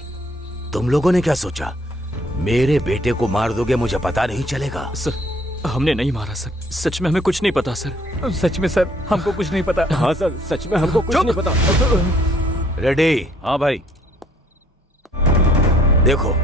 तुम लोगों ने क्या सोचा? मेरे बेटे को मार दोगे, मुझे पता नहीं चलेगा? सर हमने नहीं मारा सर, सच में हमें कुछ नहीं पता सर। सच में सर हमको कुछ नहीं पता। हाँ सर, सच में हमको कुछ नहीं पता। रेडी? हाँ भाई। देखो,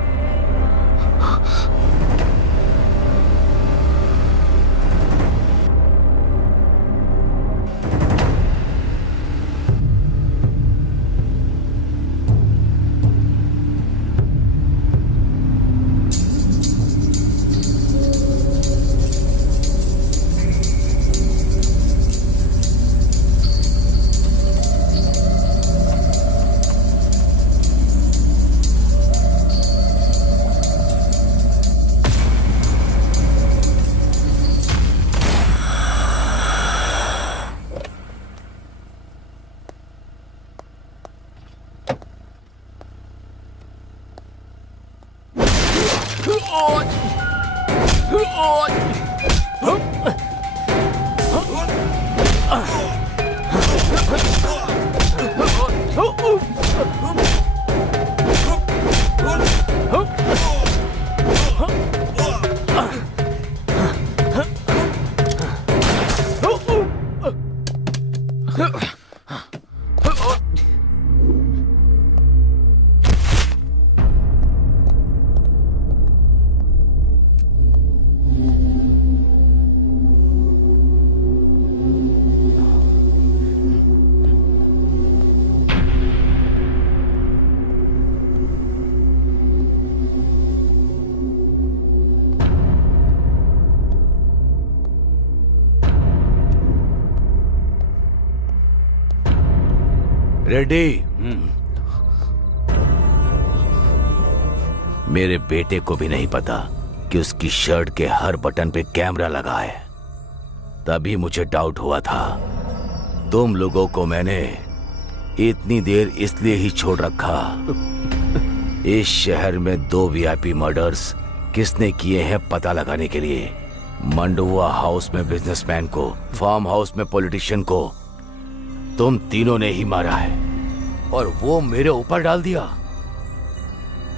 रेडी? मेरे बेटे को भी नहीं पता कि उसकी शर्ट के हर बटन पे कैमरा लगा है। तभी मुझे डाउट हुआ था। तुम लोगों को मैंने इतनी देर इसलिए ही छोड़ रखा इस शहर में 2 वीआईपी मर्डर्स किसने किए हैं पता लगाने के लिए मंडुआ हाउस में बिजनेसमैन को, फार्म हाउस में पॉलिटिशियन को तुम तीनों ने ही मारा है और वो मेरे ऊपर डाल दिया।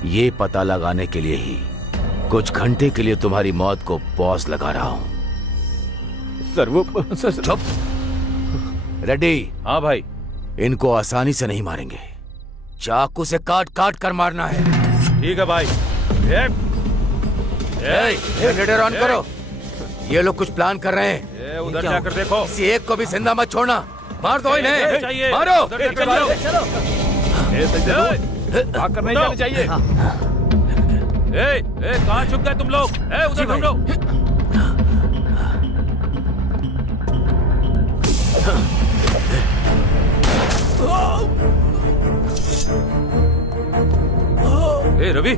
ये पता लगाने के लिए ही कुछ घंटे के लिए तुम्हारी मौत को पॉज लगा रहा हूं। सर वो चुप। रेडी? हाँ भाई। इनको आसानी से नहीं मारेंगे, चाकू से काट काट कर मारना है। ठीक है भाई। जनरेटर ऑन करो। ये लोग कुछ प्लान कर रहे हैं। उधर जाकर देखो। किसी एक को भी जिंदा मत छोड़ना। मार दो इन्हें, मारो। भागकर नहीं जाना चाहिए। कहाँ छुप गए तुम लोग? उधर ढूंढो। रवि,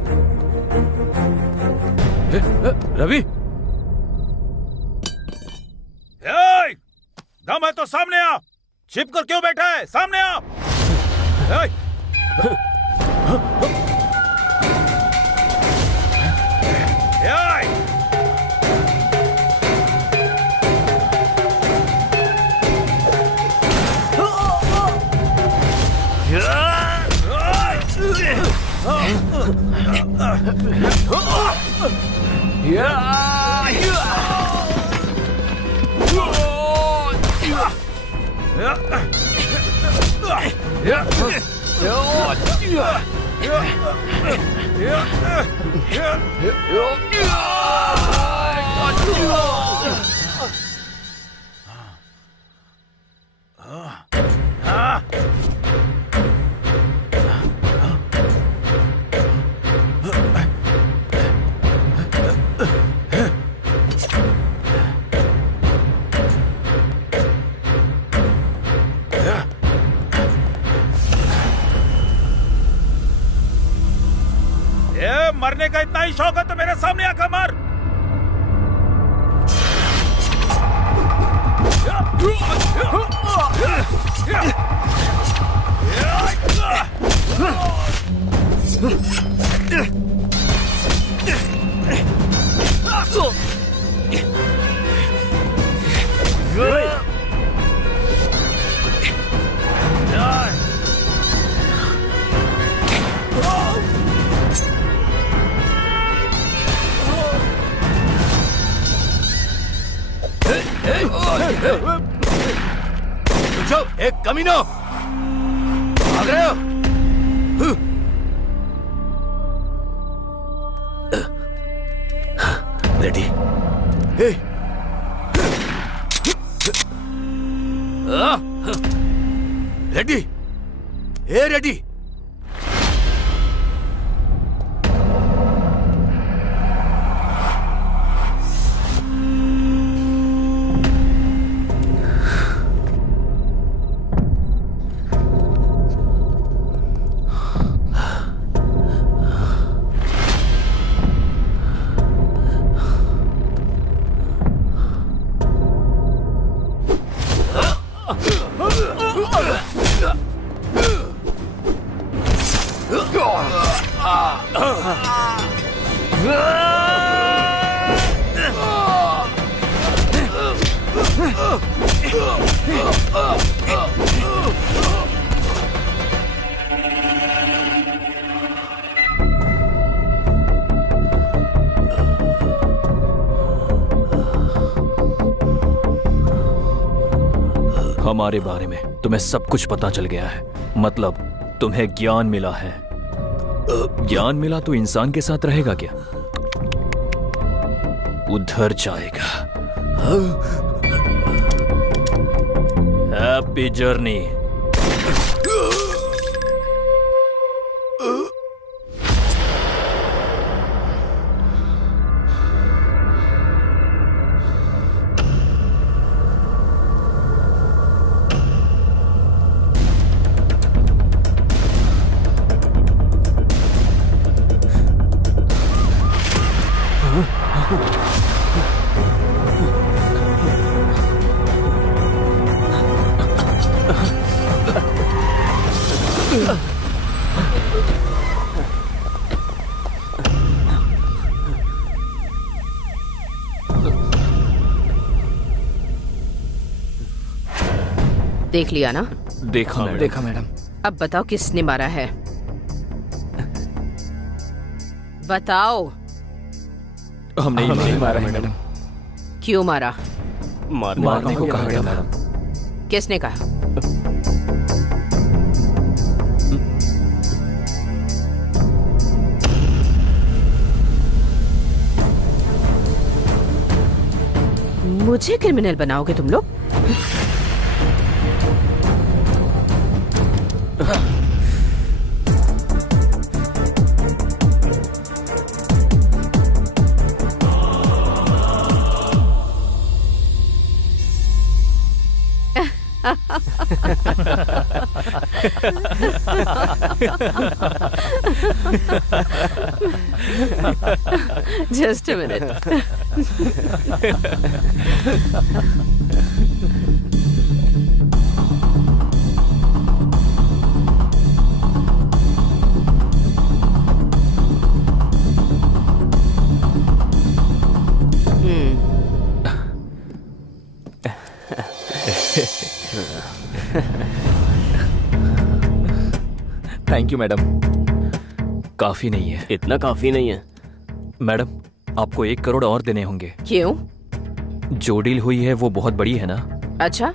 रवि, दम है तो सामने आ। छिप कर क्यों बैठा है? सामने आ। मरने का इतना ही शौक है तो मेरे सामने आकर मार। एक कमीनो, भाग रहे हो? रेडी? रेडी? रेडी? हमारे बारे में तुम्हें सब कुछ पता चल गया है। मतलब तुम्हें ज्ञान मिला है। ज्ञान मिला तो इंसान के साथ रहेगा क्या? उधर जाएगा। Happy journey. देख लिया ना? देखा मैडम। देखा मैडम। अब बताओ किसने मारा है? बताओ। हम नहीं मारा मैडम। क्यों मारा? मारने को कहा गया मैडम। किसने कहा? मुझे क्रिमिनल बनाओगे तुम लोग? Just a minute. Thank you madam. काफी नहीं है। इतना काफी नहीं है मैडम, आपको 1 करोड़ और देने होंगे। क्यों? जो डील हुई है वो बहुत बड़ी है ना। अच्छा,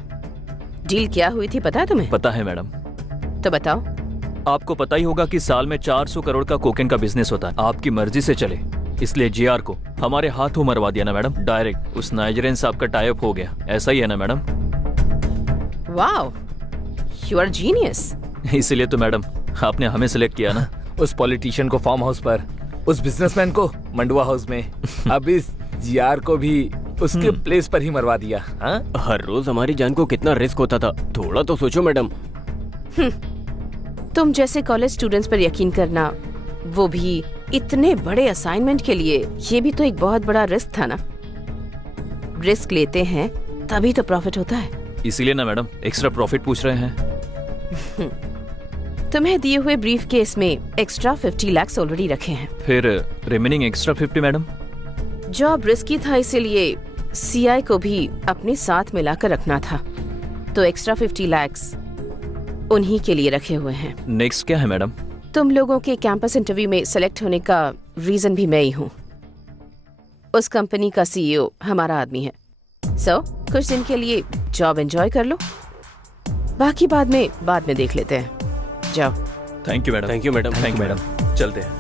डील क्या हुई थी पता है तुम्हें? पता है मैडम। तो बताओ। आपको पता ही होगा कि साल में 400 करोड़ का कोकेन का बिजनेस होता है। आपकी मर्जी से चले, इसलिए जीआर को हमारे हाथों मरवा दिया ना मैडम। डायरेक्ट उस नाइजीरियन साहब का टाई अप हो गया। ऐसा ही है ना madam? Wow, you are genius. इसीलिए तो मैडम आपने हमें सिलेक्ट किया ना। उस पॉलिटिशियन को फार्म हाउस पर, उस बिजनेसमैन को मंडुआ हाउस में, अब इस जीआर को भी उसके प्लेस पर ही मरवा दिया। हाँ? हर रोज हमारी जान को कितना रिस्क होता था, थोड़ा तो सोचो मैडम। तुम जैसे कॉलेज स्टूडेंट्स पर यकीन करना, वो भी इतने बड़े असाइनमेंट के लिए, ये भी तो एक बहुत बड़ा रिस्क था ना। रिस्क लेते हैं तभी तो प्रॉफिट होता है। इसीलिए ना मैडम एक्स्ट्रा प्रॉफिट पूछ रहे हैं। तुम्हें दिए हुए ब्रीफ केस में एक्स्ट्रा 50 लाख ऑलरेडी रखे हैं। फिर remaining extra 50 madam? Job risky था, इसीलिए सीआई को भी अपने साथ मिलाकर रखना था, तो एक्स्ट्रा 50 लाख उन्हीं के लिए रखे हुए हैं। नेक्स्ट क्या है मैडम? तुम लोगों के कैंपस इंटरव्यू में सेलेक्ट होने का रीजन भी मैं ही हूँ। उस कंपनी का सीईओ हमारा आदमी है। सो कुछ दिन के लिए जॉब एंजॉय कर लो, बाकी बाद में देख लेते हैं। जाओ। Thank you madam. Thank you madam. Thank you madam. चलते हैं।